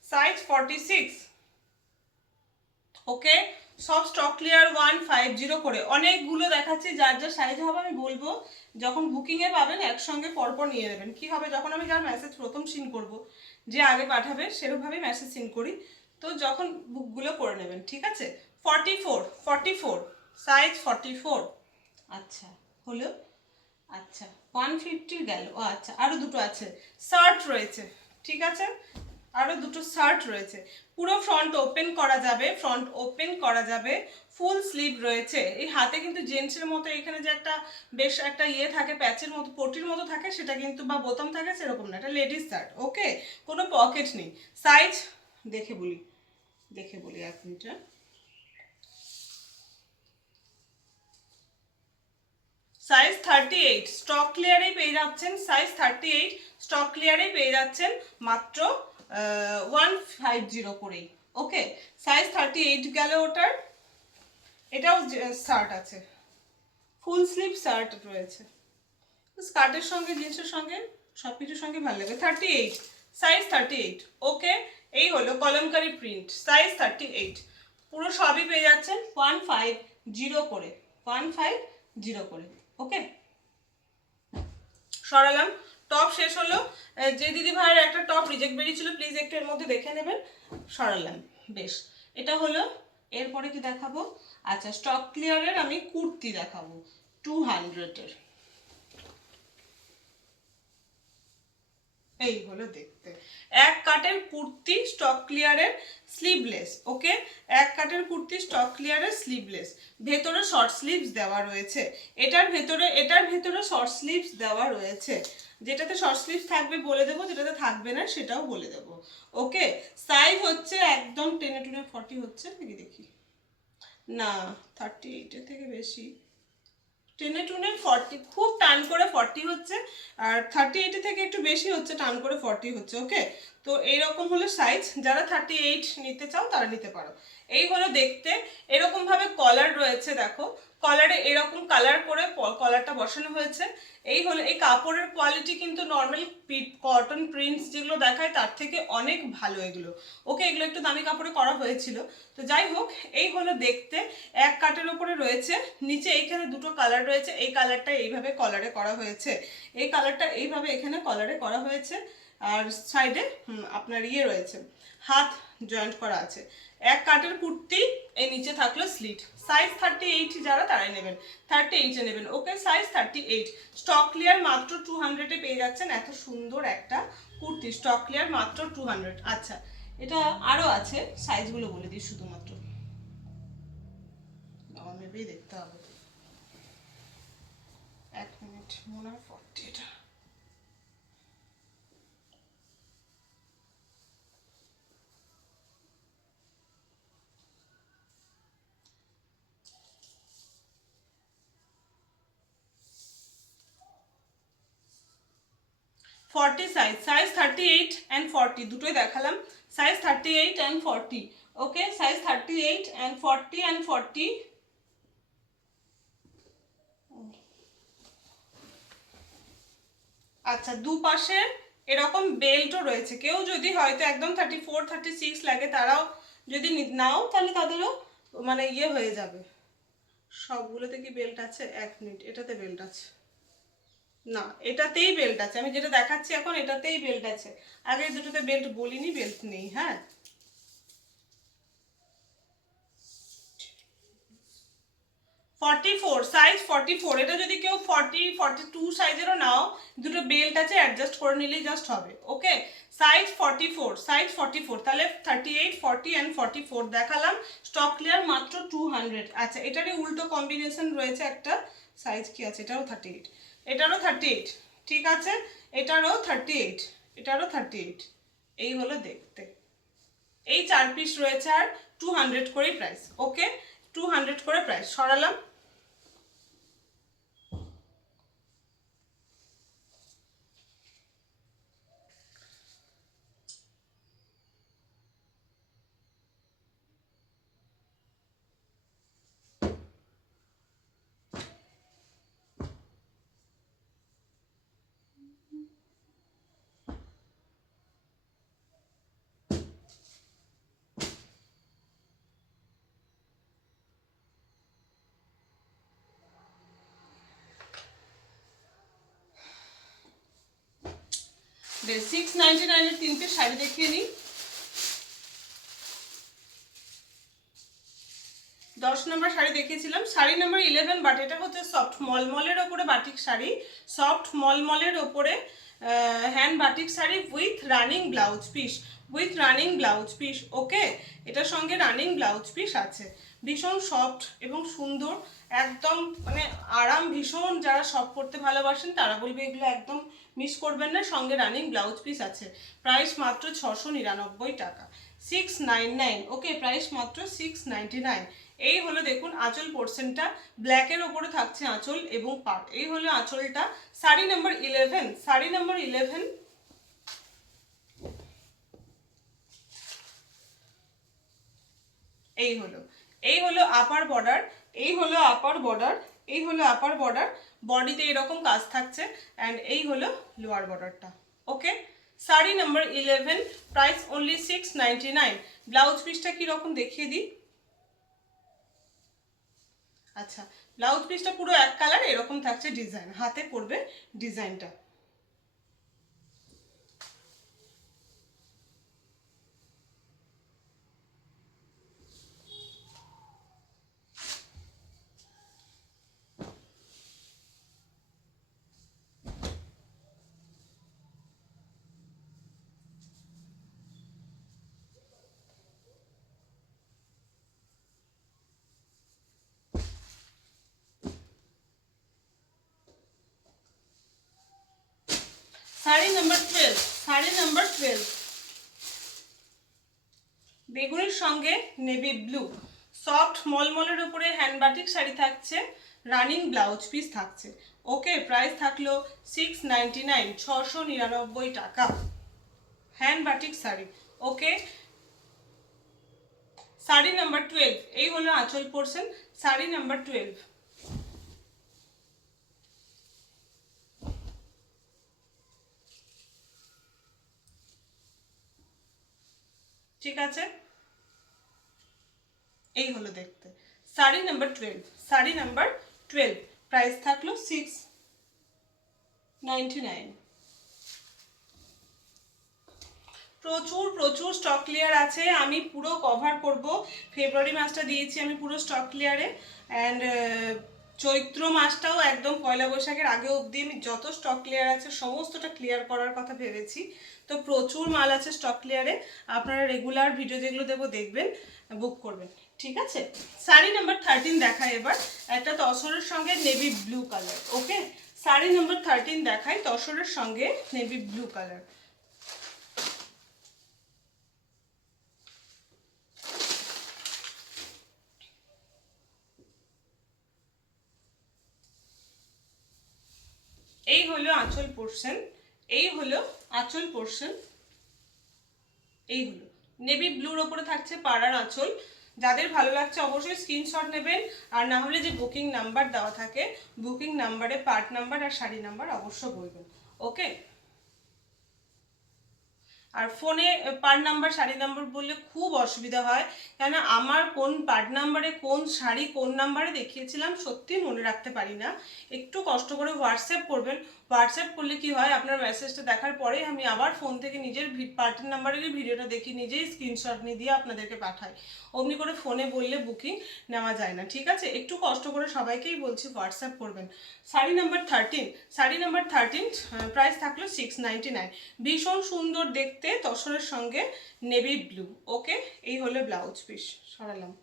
সাইজ 46, ওকে। সব স্টক ক্লিয়ার 150 করে, অনেকগুলো দেখাচ্ছি, যার যা সাইজ হবে আমি বলবো, যখন বুকিংয়ে পাবেন একসঙ্গে পরপর নিয়ে নেবেন। কি হবে, যখন আমি যার মেসেজ প্রথম সিন করব, যে আগে পাঠাবে সেরকমভাবেই মেসেজ সিন করি, তো যখন বুকগুলো করে নেবেন, ঠিক আছে। 44, 44, সাইজ 44, আচ্ছা হলো। আচ্ছা, 150 গেল, ও আচ্ছা, আরও দুটো আছে, শার্ট রয়েছে, ঠিক আছে, আরও দুটো শার্ট রয়েছে, পুরো ফ্রন্ট ওপেন করা যাবে, ফ্রন্ট ওপেন করা যাবে, ফুল স্লিভ রয়েছে। এই হাতে কিন্তু জেন্টসের মতো এখানে যে একটা বেশ একটা ইয়ে থাকে, প্যাচের মতো পটির মতো থাকে, সেটা কিন্তু, বা বোতাম থাকে সেরকম না, এটা লেডিস শার্ট, ওকে। কোনো পকেট নেই। সাইজ দেখে বলি 1 মিনিট, সাইজ 38, স্টক ক্লিয়ারেই পেয়ে যাচ্ছেন, সাইজ 38 স্টক ক্লিয়ারেই পেয়ে যাচ্ছেন মাত্র 150 করেই, ওকে। সাইজ 38 গেল ওটার। এটাও শার্ট আছে, ফুল স্লিভ শার্ট রয়েছে, স্কার্টের সঙ্গে জিন্সের সঙ্গে সব কিছুর সঙ্গে ভালো লাগে। 38, সাইজ 38, ওকে। এই হলো কলমকারি প্রিন্ট, সাইজ 38, পুরো সবই পেয়ে যাচ্ছেন 150 করে, 150 করে, ওকে। সরালাম, টপ শেষ হলো। যে দিদি ভাইয়ের একটা টপ রিজেক্ট বেরিয়েছিল, প্লিজ একটু এর মধ্যে দেখে নেবেন। সরালাম, বেশ, এটা হলো। এরপরে কি দেখাবো, আচ্ছা স্টক ক্লিয়ারের আমি কুর্তি দেখাবো 200 এর, এই হলো দেখতে এক কাটের কুর্তি স্টক ক্লিয়ারের স্লিভলেস। ওকে, এক কাটের কুর্তি স্টক ক্লিয়ারের স্লিভলেস, ভেতরে শর্ট স্লিভস দেওয়া রয়েছে। এটার ভেতরে শর্ট স্লিভস দেওয়া রয়েছে। যেটাতে শর্ট স্লিভস থাকবে বলে দেবো, যেটাতে থাকবে না সেটাও বলে দেবো। ওকে, সাইজ হচ্ছে একদম 10-40 হচ্ছে নাকি দেখি, না 38-এর থেকে বেশি, 10-40, খুব টান করে 40 হচ্ছে, আর 38 থেকে একটু বেশি হচ্ছে, টান করে 40 হচ্ছে। ওকে, তো এইরকম হলো সাইজ। যারা 38 নিতে চাও তারা নিতে পারো। এই হলো দেখতে। এরকম ভাবে কলার রয়েছে, দেখো কলারে এরকম কালার করে কলারটা বসানো হয়েছে। এই হলো, এই কাপড়ের কোয়ালিটি কিন্তু নর্মাল কটন প্রিন্টস যেগুলো দেখায় তার থেকে অনেক ভালো এগুলো। ওকে, এগুলো একটু দামি কাপড়ে করা হয়েছিল। তো যাই হোক, এই হলো দেখতে। এক কাটের উপরে রয়েছে, নিচে এইখানে দুটো কালার রয়েছে। এই কালারটা এইভাবে কলারে করা হয়েছে, এই কালারটা এইভাবে এখানে কলারে করা হয়েছে। আর সাইডে আপনার ইয়ে রয়েছে, হাত জয়েন্ট করা আছে। এক কাটের কুর্তি, এই নিচে থাকলো স্লিট। সাইজ 38 যারা তারাই নেবেন, 38-এ নেবেন। ওকে, সাইজ 38। স্টক ক্লিয়ার মাত্র 200-এ পেয়ে যাচ্ছেন এত সুন্দর একটা কুর্তি। স্টক ক্লিয়ার মাত্র 200। আচ্ছা, এটা আরও আছে, সাইজগুলো বলে দিই শুধুমাত্র, ভেবেই দেখতে হবে। এক মিনিট, মনে হয় 40 এটা। ফর্টি সাইজ, সাইজ 38 অ্যান্ড 40 দুটোই দেখালাম। Size 38 and 40। Okay, size 38 and 40 and 40। আচ্ছা, দুপাশে এরকম বেল্টও রয়েছে। কেউ যদি হয়তো একদম 34-36 লাগে, তারাও যদি নাও তাহলে তাদেরও মানে ইয়ে হয়ে যাবে। সবগুলোতে কি বেল্ট আছে? এক মিনিট, এটাতে বেল্ট আছে না, এটাতেই বেল্ট আছে। আমি যেটা দেখাচ্ছি এখন এটাতেই বেল্ট আছে। আগে দুটোতে বেল্ট বলিনি, বেল্ট নেই। হ্যাঁ, 44 সাইজ 44। এটা যদি কেউ 40-42 সাইজেরও নাও, দুটো বেল্ট আছে, অ্যাডজাস্ট করে নিলেই জাস্ট হবে। ওকে, সাইজ 44, সাইজ 44, তাহলে 38, 40 অ্যান্ড 44 দেখালাম। স্টক ক্লিয়ার মাত্র 200। আচ্ছা, এটারই উল্টো কম্বিনেশন রয়েছে একটা, সাইজ কি আছে, এটারও 38, এটারও 38, ঠিক আছে, এটারও 38, এটারও 38। এই হলো দেখতে। এই 4 পিস রয়েছে, আর 200 করে প্রাইস। ওকে, 200 করে প্রাইস। সরালাম। বেশ, 699-এর 3 পিস শাড়ি দেখিয়ে নিই। 10 নম্বর শাড়ি দেখিয়েছিলাম, শাড়ি নাম্বার 11, বাট এটা হচ্ছে সফট মলমলের ওপরে বাটিক শাড়ি, সফট মলমলের ওপরে hand batik sari with running blouse piece, with running blouse piece. Okay, এটার সঙ্গে রানিং ব্লাউজ পিস আছে। ভীষণ সফট এবং সুন্দর, একদম মানে আরাম ভীষণ। যারা সফট পরতে ভালোবাসেন তারা বলবে এগুলো একদম মিস করবেন না। সঙ্গে রানিং ব্লাউজ পিস আছে। প্রাইস মাত্র 699 টাকা, 699। ওকে, প্রাইস মাত্র 699। এই হলো দেখুন আঁচল পোর্শনটা, ব্ল্যাকের ওপরে থাকছে আঁচল এবং পাট। এই হলো আঁচলটা। Sari number 11, sari number 11। এই হলো, এই হলো আপার বর্ডার, এই হলো আপার বর্ডার, এই হলো আপার বর্ডার। বডিতে এরকম কাজ থাকছে, অ্যান্ড এই হলো লোয়ার বর্ডারটা। Okay, sari number 11, price only 699। Blouse পিসটা কীরকম দেখিয়ে দিই। আচ্ছা, ব্লাউজ পিসটা পুরো এক কালার, এরকম থাকছে ডিজাইন, হাতে পড়বে ডিজাইনটা। শাড়ি নাম্বার 12, শাড়ি নাম্বার 12, বেগুনির সঙ্গে নেভি ব্লু, সফট মলমলের উপরে হ্যান্ড বাটিক শাড়ি থাকছে, রানিং ব্লাউজ পিস থাকছে। ওকে, প্রাইস থাকলো 699, 699 টাকা, হ্যান্ড বাটিক শাড়ি। ওকে, শাড়ি নাম্বার 12, এই হলো আঁচল পোর্শন, শাড়ি নাম্বার 12। ঠিক আছে, এই হলো দেখতে sari number 12, sari number 12, price থাকলো 699। প্রচুর প্রচুর স্টক ক্লিয়ার আছে, আমি পুরো কভার করব। ফেব্রুয়ারি মাসটা দিয়েছি আমি পুরো স্টক ক্লিয়ারে, অ্যান্ড চৈত্র মাসটাও একদম পয়লা বৈশাখের আগে অবধি আমি যত স্টক ক্লিয়ার আছে সমস্তটা ক্লিয়ার করার কথা ভেবেছি। তো প্রচুর মাল আছে স্টক ক্লিয়ারে, আপনারা রেগুলার ভিডিও যেগুলো দেবো দেখবেন, বুক করবেন। ঠিক আছে, শাড়ি নাম্বার 13 দেখায় এবার, একটা তসরের সঙ্গে নেভি ব্লু কালার। ওকে, শাড়ি নাম্বার 13 দেখায় তসরের সঙ্গে নেভি ব্লু কালার। এই হলো আঁচল পোর্শন, এই হলো আঁচল পোর্শন, এই হলো নেভি ব্লুর ওপরে থাকছে পাড়ার আঁচল। যাদের ভালো লাগছে অবশ্যই স্ক্রিনশট নেবেন, আর না হলে যে বুকিং নাম্বার দেওয়া থাকে বুকিং নাম্বারে পার্ট নাম্বার আর শাড়ি নাম্বার অবশ্য বলবেন। ওকে, আর ফোনে পার্ট নাম্বার শাড়ি নাম্বার বললে খুব অসুবিধা হয়, কেন আমার কোন পার্ট নাম্বারে কোন শাড়ি কোন নাম্বারে দেখিয়েছিলাম সত্যি মনে রাখতে পারি না। একটু কষ্ট করে হোয়াটসঅ্যাপ করবেন, হোয়াটসঅ্যাপ করলে কি হয় আপনার মেসেজটা দেখার পরে আমি আবার ফোন থেকে নিজের পার্টের নাম্বারেরই ভিডিওটা দেখি, নিজেই স্ক্রিনশট নিয়ে দিয়ে আপনাদেরকে পাঠাই। অমনি করে ফোনে বললে বুকিং নেওয়া যায় না। ঠিক আছে, একটু কষ্ট করে সবাইকেই বলছি হোয়াটসঅ্যাপ করবেন। Sari number 13, sari number 13, price থাকলো 699, ভীষণ সুন্দর দেখতে তসরের সঙ্গে নেভি ব্লু। ওকে, এই হলো ব্লাউজ পিস, সরালাম।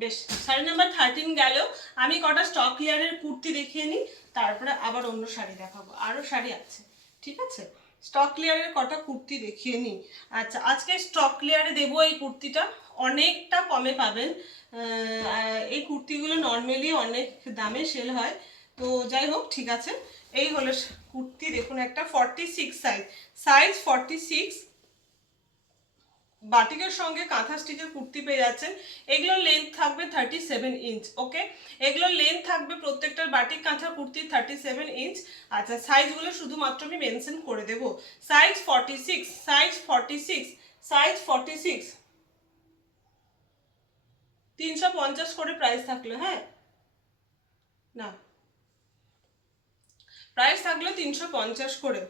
বেশ, শাড়ি নাম্বার 13 গেল। আমি কটা স্টক ক্লিয়ারের কুর্তি দেখিয়ে নিই, তারপরে আবার অন্য শাড়ি দেখাবো, আরও শাড়ি আছে। ঠিক আছে, স্টক ক্লিয়ারের কটা কুর্তি দেখিয়ে নিই। আচ্ছা, আজকে স্টক ক্লিয়ারে দেবো এই কুর্তিটা, অনেকটা কমে পাবেন। এই কুর্তিগুলো নর্মালি অনেক দামে সেল হয়, তো যাই হোক ঠিক আছে। এই হলো কুর্তি, দেখুন একটা 46 সাইজ, সাইজ 46, বাটিকের সঙ্গে কাঁথা স্টিচের কুর্তি পেয়ে যাচ্ছেন। এগুলোর লেন্থ থাকবে 37 ইঞ্চ। ওকে, এগুলোর লেন্থ থাকবে প্রত্যেকটার বাটিক কাঁথা কুর্তি 37 ইঞ্চ। আচ্ছা, সাইজগুলো শুধুমাত্র আমি মেনশন করে দেব। সাইজ 46, সাইজ 46, সাইজ 46, 350 করে প্রাইস থাকলো। হ্যাঁ, না, প্রাইস থাকলো 350 করে।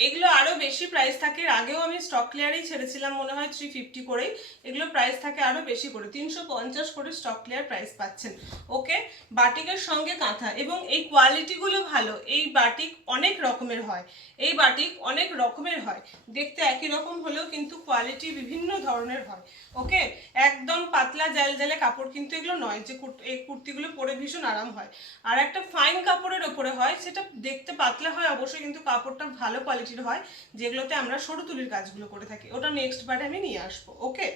এগুলো আরও বেশি প্রাইস থাকে, এর আগেও আমি স্টক ক্লিয়ারেই ছেড়েছিলাম মনে হয় 350 করেই, এগুলো প্রাইস থাকে আরও বেশি করে, 350 করে স্টক ক্লিয়ার প্রাইস পাচ্ছেন। ওকে, বাটিকের সঙ্গে কাঁথা, এবং এই কোয়ালিটিগুলো ভালো। এই বাটিক অনেক রকমের হয়, এই বাটিক অনেক রকমের হয়, দেখতে একই রকম হলেও কিন্তু কোয়ালিটি বিভিন্ন ধরনের হয়। ওকে, একদম পাতলা জাল জালে কাপড় কিন্তু এগুলো নয়, যে এই কুর্তিগুলো পরে ভীষণ আরাম হয়। আর একটা ফাইন কাপড়ের ওপরে হয়, সেটা দেখতে পাতলা হয় অবশ্যই, কিন্তু কাপড়টা ভালো কোয়ালিটির হয়, যেগুলোতে আমরা সরু তুলির কাজগুলো করে থাকি। ওটা নেক্সট বারে আমি নিয়ে আসবো। ওকে,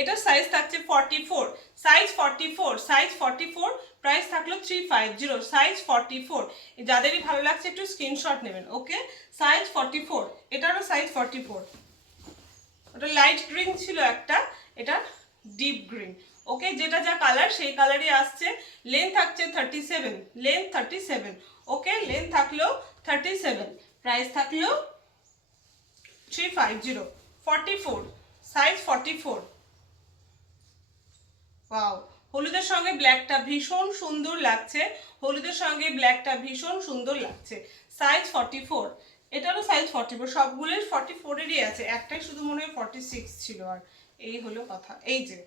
এটা সাইজ থাকছে 44, সাইজ 44, সাইজ 44, প্রাইস থাকলো 350, সাইজ 44। যাদেরই ভালো লাগছে একটু স্ক্রিনশট নেবেন। ওকে, সাইজ 44, এটারও সাইজ 44। ওটা লাইট গ্রিন ছিল একটা, এটা ডিপ গ্রিন। ওকে, যেটা যা কালার সেই কালারই আসছে। লেন্থ থাকছে 37, লেন্থ 37। ওকে, লেন্থ থাকলো 37, প্রাইস থাকলো 350, 44, সাইজ 44। ওয়াও, হলুদের সঙ্গে ব্ল্যাকটা ভীষণ সুন্দর লাগছে, হলুদের সঙ্গে ব্ল্যাকটা ভীষণ সুন্দর লাগছে। সাইজ 44, এটারও সাইজ 44, সবগুলোই 44-এরই আছে, একটাই শুধু মনে হয় 46 ছিল। আর এই হলো কথা, এই যে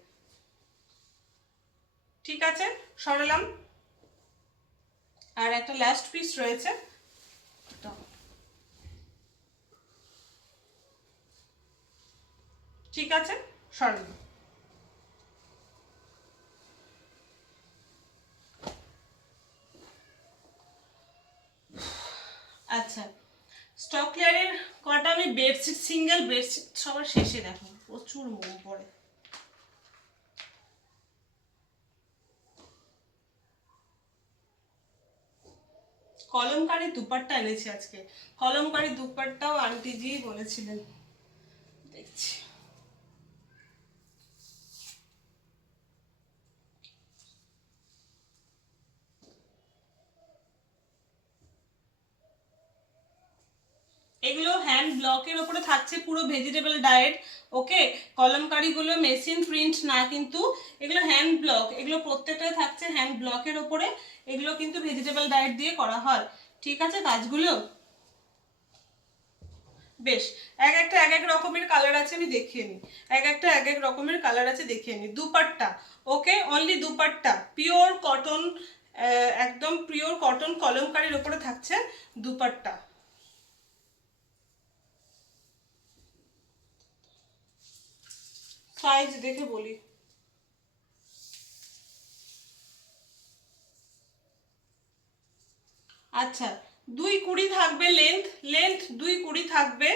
ঠিক আছে, সরালাম। আর একটা লাস্ট পিস রয়েছে, ঠিক আছে, সরালাম। আচ্ছা, স্টক ক্লিয়ারের কটা আমি বেডশিট, সিঙ্গেল বেডশিট সবার শেষে দেখো, প্রচুর মোম পড়ে। কলমকারী দুপাট্টা এনেছি আজকে, কলমকারী দুপাট্টাও আন্টিজি বলেছিলেন, দেখছি। এগুলো হ্যান্ড ব্লকের ওপরে থাকছে, পুরো ভেজিটেবল ডায়েট। ওকে, কলমকারিগুলো মেশিন প্রিন্ট না, কিন্তু এগুলো হ্যান্ড ব্লক, এগুলো প্রত্যেকটাই থাকছে হ্যান্ড ব্লকের ওপরে। এগুলো কিন্তু ভেজিটেবল ডায়েট দিয়ে করা হয়, ঠিক আছে কাজগুলো। বেশ, এক একটা এক এক রকমের কালার আছে, আমি দেখিয়ে নিই। এক একটা এক এক রকমের কালার আছে, দেখিয়ে নিই। দুপাট্টা, ওকে, অনলি দুপাট্টা, পিওর কটন, একদম পিওর কটন কলমকারির ওপরে থাকছে দুপাট্টা। সাইজ দেখে বলি। আচ্ছা, 2.20 থাকবে লেন্থ, লেন্থ 2.20 থাকবে।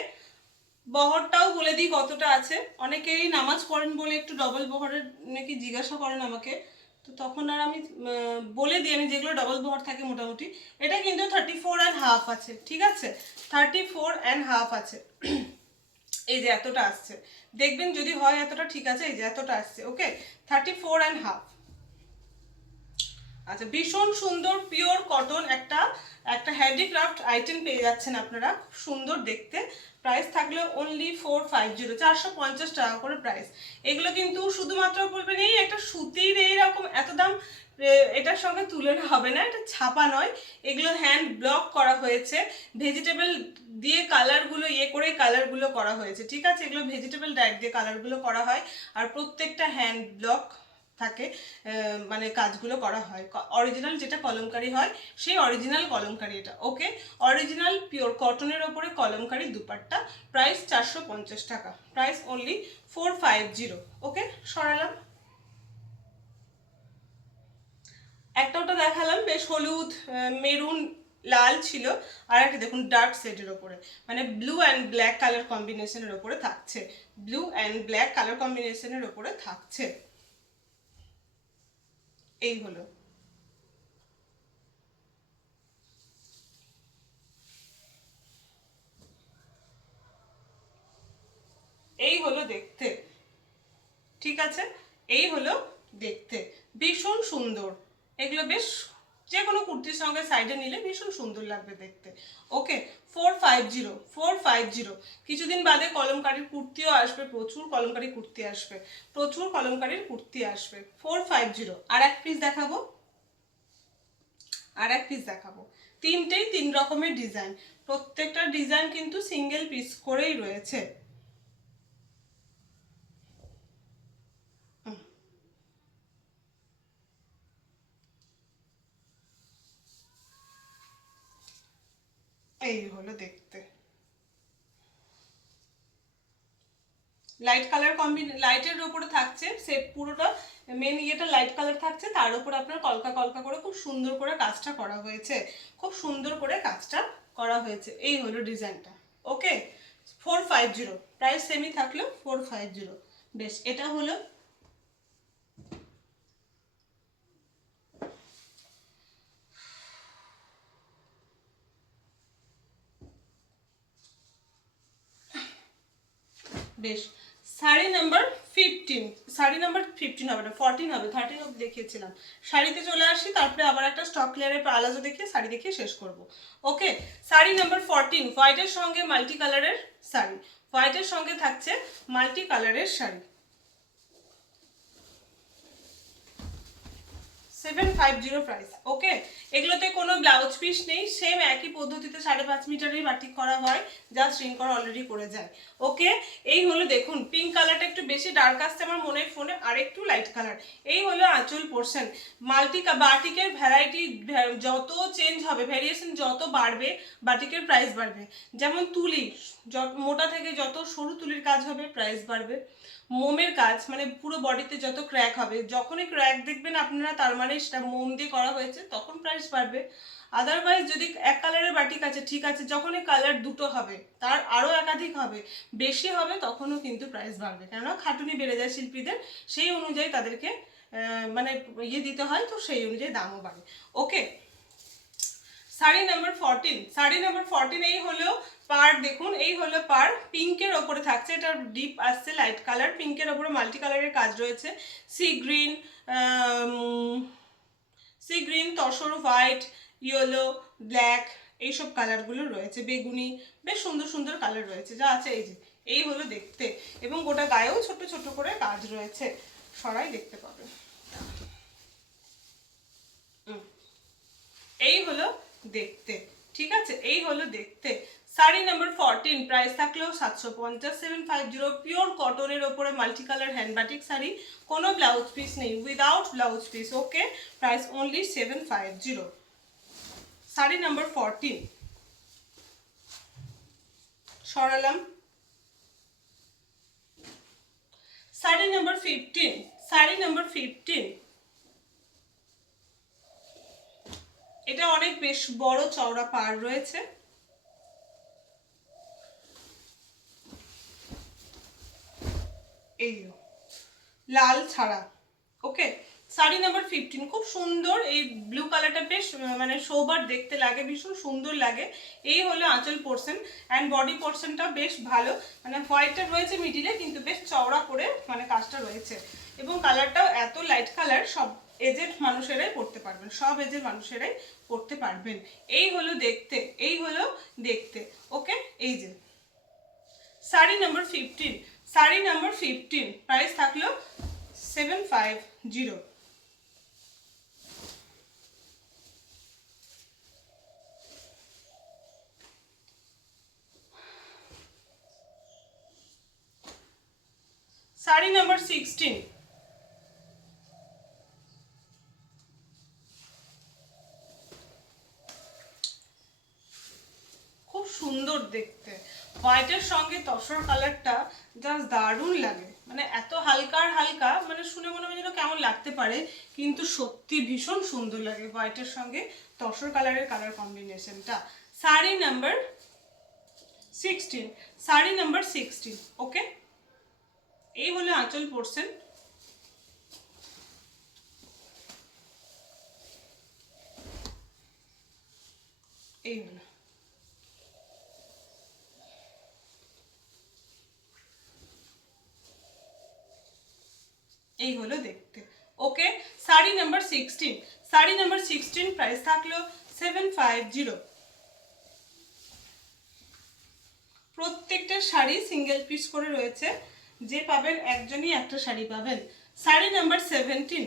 বহরটাও বলে দিই কতটা আছে। অনেকেই নামাজ পড়েন বলে একটু ডবল বহরের নাকি জিজ্ঞাসা করেন আমাকে, তো তখন আর আমি বলে দিই আমি যেগুলো ডবল বহর থাকে মোটামুটি। এটা কিন্তু 34.5 আছে, ঠিক আছে, 34.5 আছে। এই যে এতটা আসছে, দেখবেন যদি হয় এতটা, ঠিক আছে, এই যে এতটা আসছে, ওকে, 34.5। আচ্ছা, ভীষণ সুন্দর পিওর কটন একটা একটা হ্যান্ডিক্রাফট আইটেম পেয়ে যাচ্ছেন আপনারা, খুব সুন্দর দেখতে। প্রাইস থাকলে অনলি 450, 450 টাকা করে প্রাইস। এগুলো কিন্তু শুধুমাত্র বলবেন এই একটা সুতির এইরকম এত দাম, এটার সঙ্গে তুলনা হবে না, এটা ছাপা নয়, এগুলো হ্যান্ড ব্লক করা হয়েছে, ভেজিটেবল দিয়ে কালারগুলো করে কালারগুলো করা হয়েছে, ঠিক আছে, এগুলো ভেজিটেবল ডায়েট দিয়ে কালারগুলো করা হয়। আর প্রত্যেকটা হ্যান্ড ব্লক থাকে, মানে কাজগুলো করা হয়। অরিজিনাল যেটা কলমকারি হয় সেই অরিজিনাল কলমকারি এটা, ওকে, অরিজিনাল পিওর কটনের ওপরে কলমকারি দুপাট্টা, প্রাইস 450 টাকা, প্রাইস অনলি 450, ওকে, সরালাম। একটা ওটা দেখালাম বেশ হলুদ, মেরুন, লাল ছিল। আর একটা দেখুন ডার্ক শেডের ওপরে, মানে ব্লু অ্যান্ড ব্ল্যাক কালার কম্বিনেশনের ওপরে থাকছে, ব্লু অ্যান্ড ব্ল্যাক কালার কম্বিনেশনের ওপরে থাকছে। এই হলো, এই হলো দেখতে, ঠিক আছে, এই হলো দেখতে, ভীষণ সুন্দর। এগুলো বেশ যে কোনো কুর্তির সঙ্গে সাইডে নিলে ভীষণ সুন্দর লাগবে দেখতে, ওকে, 450। কিছুদিন বাদে কলমকারির কুর্তিও আসবে, প্রচুর কলমকারি কুর্তি আসবে, প্রচুর কলমকারির কুর্তি আসবে, 450। আর এক পিস দেখাবো, আর এক পিস দেখাবো, তিনটেই তিন রকমের ডিজাইন, প্রত্যেকটা ডিজাইন কিন্তু সিঙ্গেল পিস করেই রয়েছে। এই হলো দেখতে, লাইট কালার লাইটের উপরে থাকছে, সে পুরোটা মেন ইয়েটা লাইট কালার থাকছে, তার উপর আপনার কলকা কলকা করে খুব সুন্দর করে কাজটা করা হয়েছে, খুব সুন্দর করে কাজটা করা হয়েছে। এই হলো ডিজাইনটা, ওকে, 450, প্রাইস সেমই থাকলেও 450। বেশ, এটা হলো বেশ। শাড়ি নাম্বার 15, শাড়ি নাম্বার 15 হবে না, 14 হবে, 13 অব্দি দেখিয়েছিলাম। শাড়িতে চলে আসি, তারপরে আবার একটা স্টক ক্লিয়ারের প্লাজো দেখিয়ে শাড়ি দেখিয়ে শেষ করব, ওকে। শাড়ি নাম্বার 14, হোয়াইটের সঙ্গে মাল্টি কালারের শাড়ি, হোয়াইটের সঙ্গে থাকছে মাল্টি কালারের শাড়ি। 750 প্রাইস। ওকে, এগুলোতে কোনো ব্লাউজ পিস নেই, সেম একই পদ্ধতিতে 5.5 মিটারের বাটিক করা হয়, যা স্ট্রিং করা অলরেডি করে যায়। ওকে, এই হলো দেখুন পিঙ্ক কালারটা একটু বেশি ডার্ক আসছে আমার মনে ফোনে, আর একটু লাইট কালার। এই হলো আঁচল পোর্শন। বাটিকের ভ্যারাইটি যত চেঞ্জ হবে, ভ্যারিয়েশন যত বাড়বে, বাটিকের প্রাইস বাড়বে। যেমন তুলি, মোটা থেকে যত সরু তুলির কাজ হবে প্রাইস বাড়বে। মোমের কাজ মানে পুরো বডিতে যত ক্র্যাক হবে, যখনই ক্র্যাক দেখবেন আপনারা তার মানে সেটা মোম দিয়ে করা হয়েছে, তখন প্রাইস বাড়বে। আদারওয়াইজ যদি এক কালারের বাটিক আছে ঠিক আছে, যখনই কালার দুটো হবে, তার আরও একাধিক হবে, বেশি হবে, তখনও কিন্তু প্রাইস বাড়বে। কেননা খাটুনি বেড়ে যায় শিল্পীদের, সেই অনুযায়ী তাদেরকে মানে দিতে হয়, তো সেই অনুযায়ী দামও বাড়ে। ওকে, শাড়ি নাম্বার 14, শাড়ি নাম্বার 14 এই হলো পার। দেখুন এই হলো পার, পিঙ্কের ওপরে থাকছে, এটা ডিপ আসছে লাইট কালার, পিঙ্কের ওপরে মাল্টি কালারের কাজ রয়েছে। Sea green, tussar white, yellow, black, এইসব কালারগুলো রয়েছে, বেগুনি, বেশ সুন্দর সুন্দর কালার রয়েছে যা আছে। এই যে এই হলো দেখতে, এবং গোটা গায়েও ছোট ছোট করে কাজ রয়েছে, সবাই দেখতে পাবে। এই হলো দেখতে, ঠিক আছে, এই হলো দেখতে। শাড়ি নাম্বার 14 প্রাইস থাকলেও 750, 750, পিওর কটনের ওপরে multi colour hand batik sari, কোনো ব্লাউজ পিস নেই, without blouse piece. Okay, price only 750। Sari number 14 সরালাম। শাড়ি নাম্বার 15, শাড়ি নাম্বার 15, এটা অনেক বেশ বড় চওড়া পাড় রয়েছে। এই লাল ছাড়া। ওকে, শাড়ি নাম্বার 15 খুব সুন্দর, এই ব্লু কালারটা বেশ মানে সোবার দেখতে লাগে, ভীষণ সুন্দর লাগে। এই হলো আঁচল পোর্শন, অ্যান্ড বডি পোর্শনটা বেশ ভালো, মানে হোয়াইটটা রয়েছে মিডিলে, কিন্তু বেশ চওড়া করে মানে কাজটা রয়েছে, এবং কালারটাও এত লাইট কালার, সব এজেড মানুষেরাই পড়তে পারবেন, সব এজের মানুষেরাই পড়তে পারবেন। এই হলো দেখতে, এই হলো দেখতে। ওকে, এই যে sari number 15, sari number 15 price থাকলো 750। শাড়ি নাম্বার 16, খুব সুন্দর দেখতে, হোয়াইটের সঙ্গে তসর কালারটা জাস্ট দারুণ লাগে, মানে এত হালকার হালকা, মানে শুনে মনে হয় যেন কেমন লাগতে পারে, কিন্তু সত্যি ভীষণ সুন্দর লাগে হোয়াইটের সঙ্গে তসর কালারের কালার কম্বিনেশনটা। Sari number 16, sari number 16। Okay, এই হলো আঁচল পোর্শন। এই হলো, এই হলো দেখতে। Okay, sari number 16, sari number 16 প্রাইস থাকলো 750। প্রত্যেকটা শাড়ি সিঙ্গেল পিস করে রয়েছে, যে পাবেন একজনই একটা শাড়ি পাবেন। শাড়ি নাম্বার 17,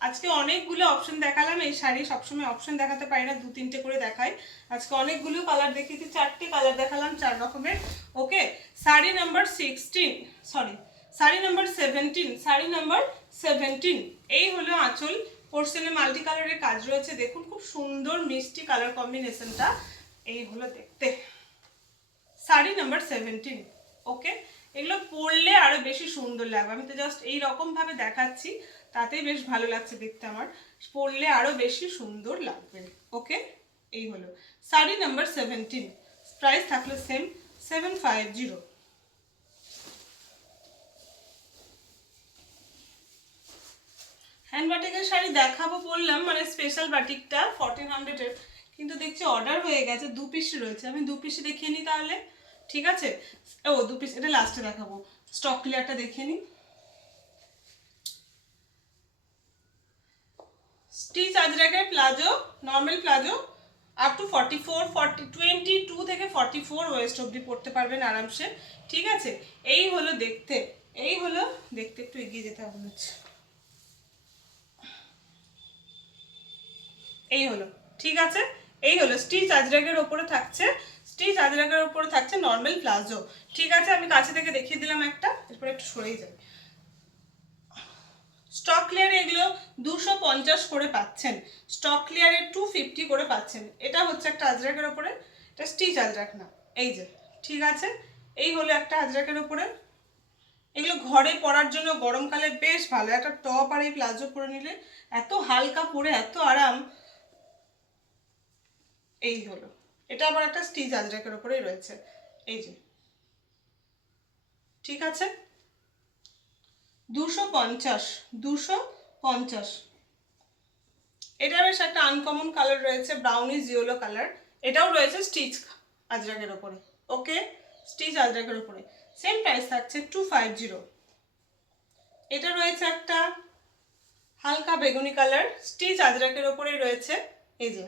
আজকে অনেকগুলো অপশন দেখালাম, এই শাড়ি সবসময় অপশন দেখাতে পারি না, 2-3টে করে দেখাই, আজকে অনেকগুলো কালার দেখিয়েছি, 4টে কালার দেখালাম, 4 রকমের। Okay, sari number 16, sorry sari number 17, sari number 17, এই হলো আঁচল পোর্শনে মাল্টি কালারের কাজ রয়েছে, দেখুন খুব সুন্দর মিষ্টি কালার কম্বিনেশনটা, এই হলো দেখতে শাড়ি নাম্বার 17। ওকে, এগুলো পরলে আরো বেশি সুন্দর লাগবে, আমি তো জাস্ট এই রকম ভাবে দেখাচ্ছি, তাতেই বেশ ভালো লাগছে দেখতে, আমার পরলে আরো বেশি সুন্দর লাগবে। ওকে, এই হলো শাড়ি নাম্বার 17, প্রাইস থাকলো সেম 750। হ্যান্ড বাটিকের শাড়ি দেখাবো বললাম, মানে স্পেশাল বাটিকটা 1400-এর, কিন্তু দেখছি অর্ডার হয়ে গেছে, 2 পিস রয়েছে, আমি 2 পিস দেখিয়ে নিই তাহলে, ঠিক আছে? ও 2 পিস, এটা লাস্টে দেখাবো, স্টক ক্লিয়ারটা দেখিয়ে নিই। স্টিচ আজরাকের palazzo, normal palazzo, up to 22 থেকে 44 ওয়েস্ট অবধি পড়তে পারবেন আরামসে, ঠিক আছে? এই হলো দেখতে, এই হলো দেখতে, একটু এগিয়ে যেতে হবে হচ্ছে। এই হলো, ঠিক আছে। এই হলো স্টিচ আজরাকের ওপরে থাকছে, স্টিচ আজরাকের ওপরে থাকছে নর্মাল প্লাজো। ঠিক আছে, আমি কাছে থেকে দেখিয়ে দিলাম একটা, এরপর একটু সরেই যাই। স্টক ক্লিয়ারে এগুলো 250 করে পাচ্ছেন, স্টক ক্লিয়ারে 250 করে পাচ্ছেন। এটা হচ্ছে একটা আজরাকের ওপরে, এটা স্টিচ আজরাক না, এই যে, ঠিক আছে। এই হলো একটা আজরাকের ওপরে, এগুলো ঘরে পরার জন্য গরমকালে বেশ ভালো। একটা টপ আর এই প্লাজো পরে নিলে এত হালকা পরে এত আরাম। এই হলো, এটা আবার একটা স্টিচ আজরাকের ওপরেই রয়েছে, এই যে, ঠিক আছে। 250, 250। এটা বেশ একটা আনকমন কালার রয়েছে, ব্রাউনিশ ইয়েলো কালার। এটাও রয়েছে স্টিচ আজরাকের ওপরে, ওকে, স্টিচ আজরাকের ওপরে। সেম প্রাইস থাকছে 250। এটা রয়েছে একটা হালকা বেগুনি কালার, স্টিচ আজরাকের ওপরেই রয়েছে, এই যে,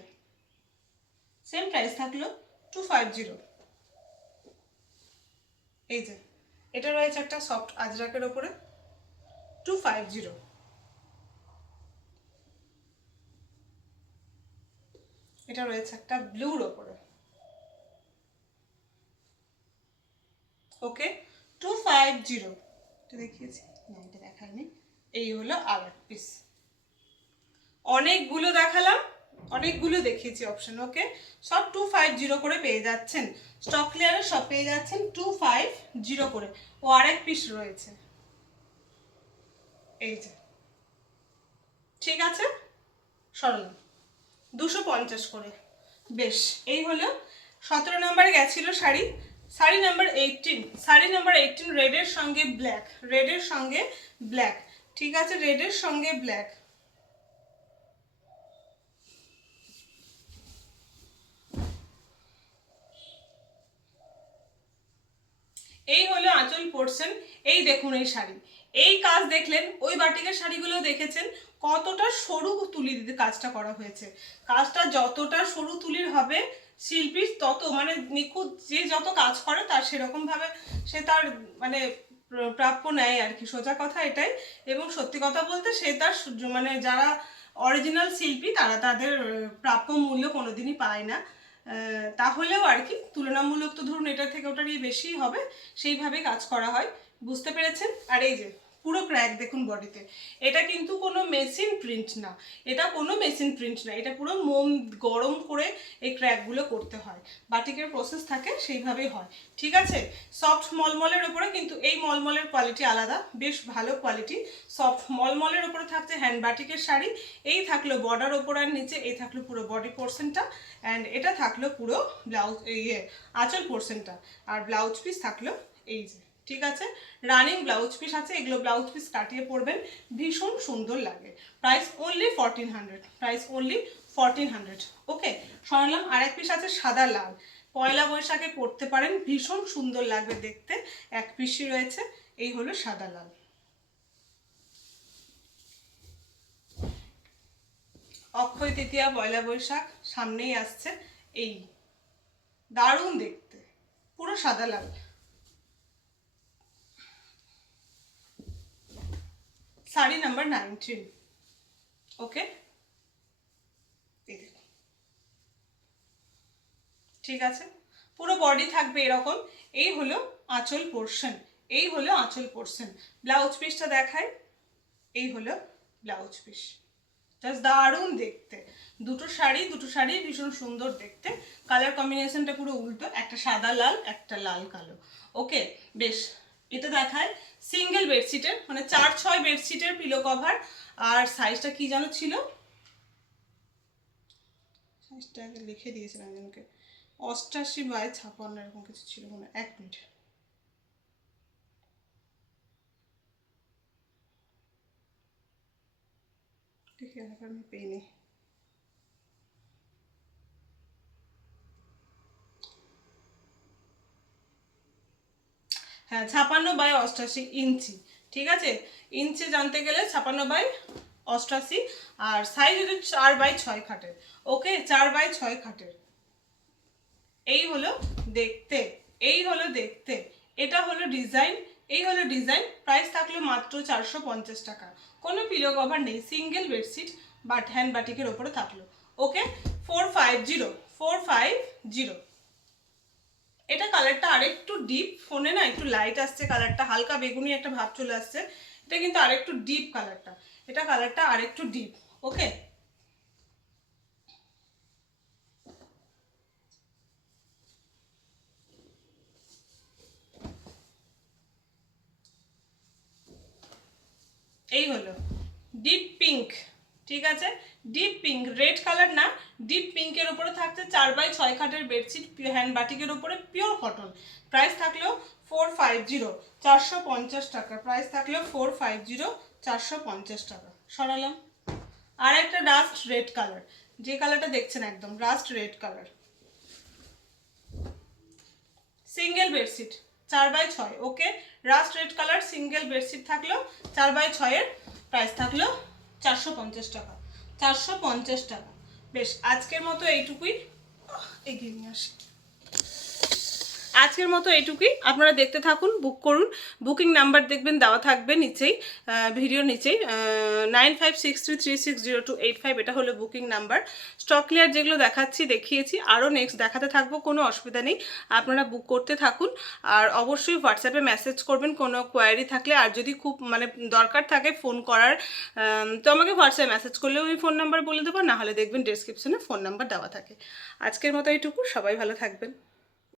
সেম প্রাইস থাকলো 250। এই যে, এটা রয়েছে একটা সফট আজরাকের ওপরে 250। এটা রয়েছে একটা ব্লুর ওপরে, ওকে, 250। এটা দেখিয়েছি না, এটা দেখায়নি। এই হলো আর এক পিস। অনেকগুলো দেখালাম, অনেকগুলো দেখিয়েছি অপশন, ওকে, সব 250 করে পেয়ে যাচ্ছেন। স্টক ক্লিয়ারে সব পেয়ে যাচ্ছেন 250 করে। ও আরেক পিস রয়েছে, এই যে, ঠিক আছে, সরল 250 করে। বেশ, এই হলো 17 নম্বরে গেছিল শাড়ি। শাড়ি নাম্বার 18, শাড়ি নাম্বার 18 রেডের সঙ্গে ব্ল্যাক, রেডের সঙ্গে ব্ল্যাক, ঠিক আছে, রেডের সঙ্গে ব্ল্যাক। এই হলো আঁচল পোর্শন। এই দেখুন এই শাড়ি, এই কাজ দেখলেন, ওই বাটিকের শাড়িগুলো দেখেছেন কতটা সরু তুলি দিতে কাজটা করা হয়েছে। কাজটা যতটা সরু তুলির হবে শিল্পীর তত মানে নিখুঁত, যে যত কাজ করে তার সেরকম ভাবে সে তার মানে প্রাপ্য নেয় আর কি, সোজা কথা এটাই। এবং সত্যি কথা বলতে সে তার মানে যারা অরিজিনাল শিল্পী তারা তাদের প্রাপ্য মূল্য কোনোদিনই পায় না। তাহলেও আর কি তুলনামূলক তো ধরুন এটা থেকে ওটা নিয়ে বেশি হবে, সেইভাবে কাজ করা হয়, বুঝতে পেরেছেন। আর এই যে পুরো ক্র্যাক দেখুন বডিতে, এটা কিন্তু কোনো মেশিন প্রিন্ট না, এটা কোনো মেশিন প্রিন্ট না, এটা পুরো মোম গরম করে এই ক্র্যাকগুলো করতে হয়, বাটিকের প্রসেস থাকে সেইভাবেই হয়, ঠিক আছে। সফট মলমলের ওপরে, কিন্তু এই মলমলের কোয়ালিটি আলাদা, বেশ ভালো কোয়ালিটি। সফট মলমলের ওপরে থাকছে হ্যান্ড বাটিকের শাড়ি। এই থাকলো বর্ডার ওপর আর নিচে, এই থাকলো পুরো বডি পোর্শনটা, অ্যান্ড এটা থাকলো পুরো ব্লাউজ আঁচল পোর্শনটা, আর ব্লাউজ পিস থাকলো এই যে, ঠিক আছে। রানিং ব্লাউজ পিস আছে, এগুলো ব্লাউজ পিস কাটিয়ে পরবেন, ভীষণ সুন্দর লাগে। প্রাইস অনলি 1400, প্রাইস অনলি 1400, ওকে। সরালাম। আর এক পিস আছে সাদা লাল, পয়লা বৈশাখে পরতে পারেন, ভীষণ সুন্দর লাগবে দেখতে, এক পিসই রয়েছে। এই হলো সাদা লাল। অক্ষয় তৃতীয়া, পয়লা বৈশাখ সামনেই আসছে, এই দারুণ দেখতে, পুরো সাদা লাল। শাড়ি নাম্বার 19, ওকে, ঠিক আছে। পুরো বডি থাকবে এরকম। এই হলো আঁচল পোর্শন, এই হলো আঁচল পোর্শন। ব্লাউজ পিসটা দেখাই, এই হলো ব্লাউজ পিস, জাস্ট দারুণ দেখতে। দুটো শাড়ি ভীষণ সুন্দর দেখতে, কালার কম্বিনেশনটা পুরো উল্টো, একটা সাদা লাল একটা লাল কালো, ওকে। বেশ, এটা দেখায় সিঙ্গেল বেডশিটের, মানে 4-6 বেডশিটের পিলো কভার। আর সাইজটা কি যেন ছিল, সাইজটা আগে লিখে দিয়েছিলাম একজনকে, 88/56 এরকম কিছু ছিল মনে হয়। 1 মিনিট, দেখি আমি পেইনি। হ্যাঁ, 56/88 ইঞ্চি, ঠিক আছে। ইঞ্চি জানতে গেলে 56/88, আর সাইজ হচ্ছে 4/6 খাটের, ওকে, 4/6 খাটের। এই হলো দেখতে, এই হলো দেখতে, এটা হলো ডিজাইন, এই হলো ডিজাইন। প্রাইস থাকলো মাত্র 450 টাকা, কোনো পিলো কভার নেই, সিঙ্গেল বেডশিট বাট হ্যান্ড বাটিকের ওপরে থাকলো, ওকে 450 এটা কালারটা আরেকটু ডিপ, ফোনে না একটু লাইট আসছে কালারটা, হালকা বেগুনি একটা ভাব চলে আসছে, এটা কিন্তু আরেকটু ডিপ কালারটা, এটা কালারটা আরেকটু ডিপ। ওকে এই হলো ডিপ পিঙ্ক, ঠিক আছে, ডিপ পিঙ্ক, রেড কালার না, ডিপ পিঙ্কের উপরে থাকছে 4x6 খাটের বেডশিট, হ্যান্ড বাটিকের উপরে পিওর কটন। প্রাইস থাকলেও 450, 450 টাকা, প্রাইস থাকলেও 450, 450 টাকা। সরালাম। আর একটা রাস্ট রেড কালার, যে কালারটা দেখছেন একদম rust red colour, single bedsheet 4x6। Okay rust red colour single bedsheet থাকলো 4x6 এর, প্রাইস থাকলো 450 টাকা, 450 টাকা। বেশ আজকের মতো এইটুকুই, এগিয়ে নিয়ে আসি। আজকের মতো এইটুকুই, আপনারা দেখতে থাকুন, বুক করুন। বুকিং নাম্বার দেখবেন দেওয়া থাকবে নিচেই, ভিডিওর নিচেই, 9563360285, এটা হলো বুকিং নাম্বার। স্টক ক্লিয়ার যেগুলো দেখিয়েছি, আরও নেক্সট দেখাতে থাকবো, কোনো অসুবিধা নেই, আপনারা বুক করতে থাকুন। আর অবশ্যই হোয়াটসঅ্যাপে মেসেজ করবেন কোনো কোয়ারি থাকলে, আর যদি খুব মানে দরকার থাকে ফোন করার, তো আমাকে হোয়াটসঅ্যাপে মেসেজ করলেও আমি ফোন নাম্বার বলে দেবো, নাহলে দেখবেন ডেসক্রিপশনে ফোন নাম্বার দেওয়া থাকে। আজকের মতো এইটুকু, সবাই ভালো থাকবেন।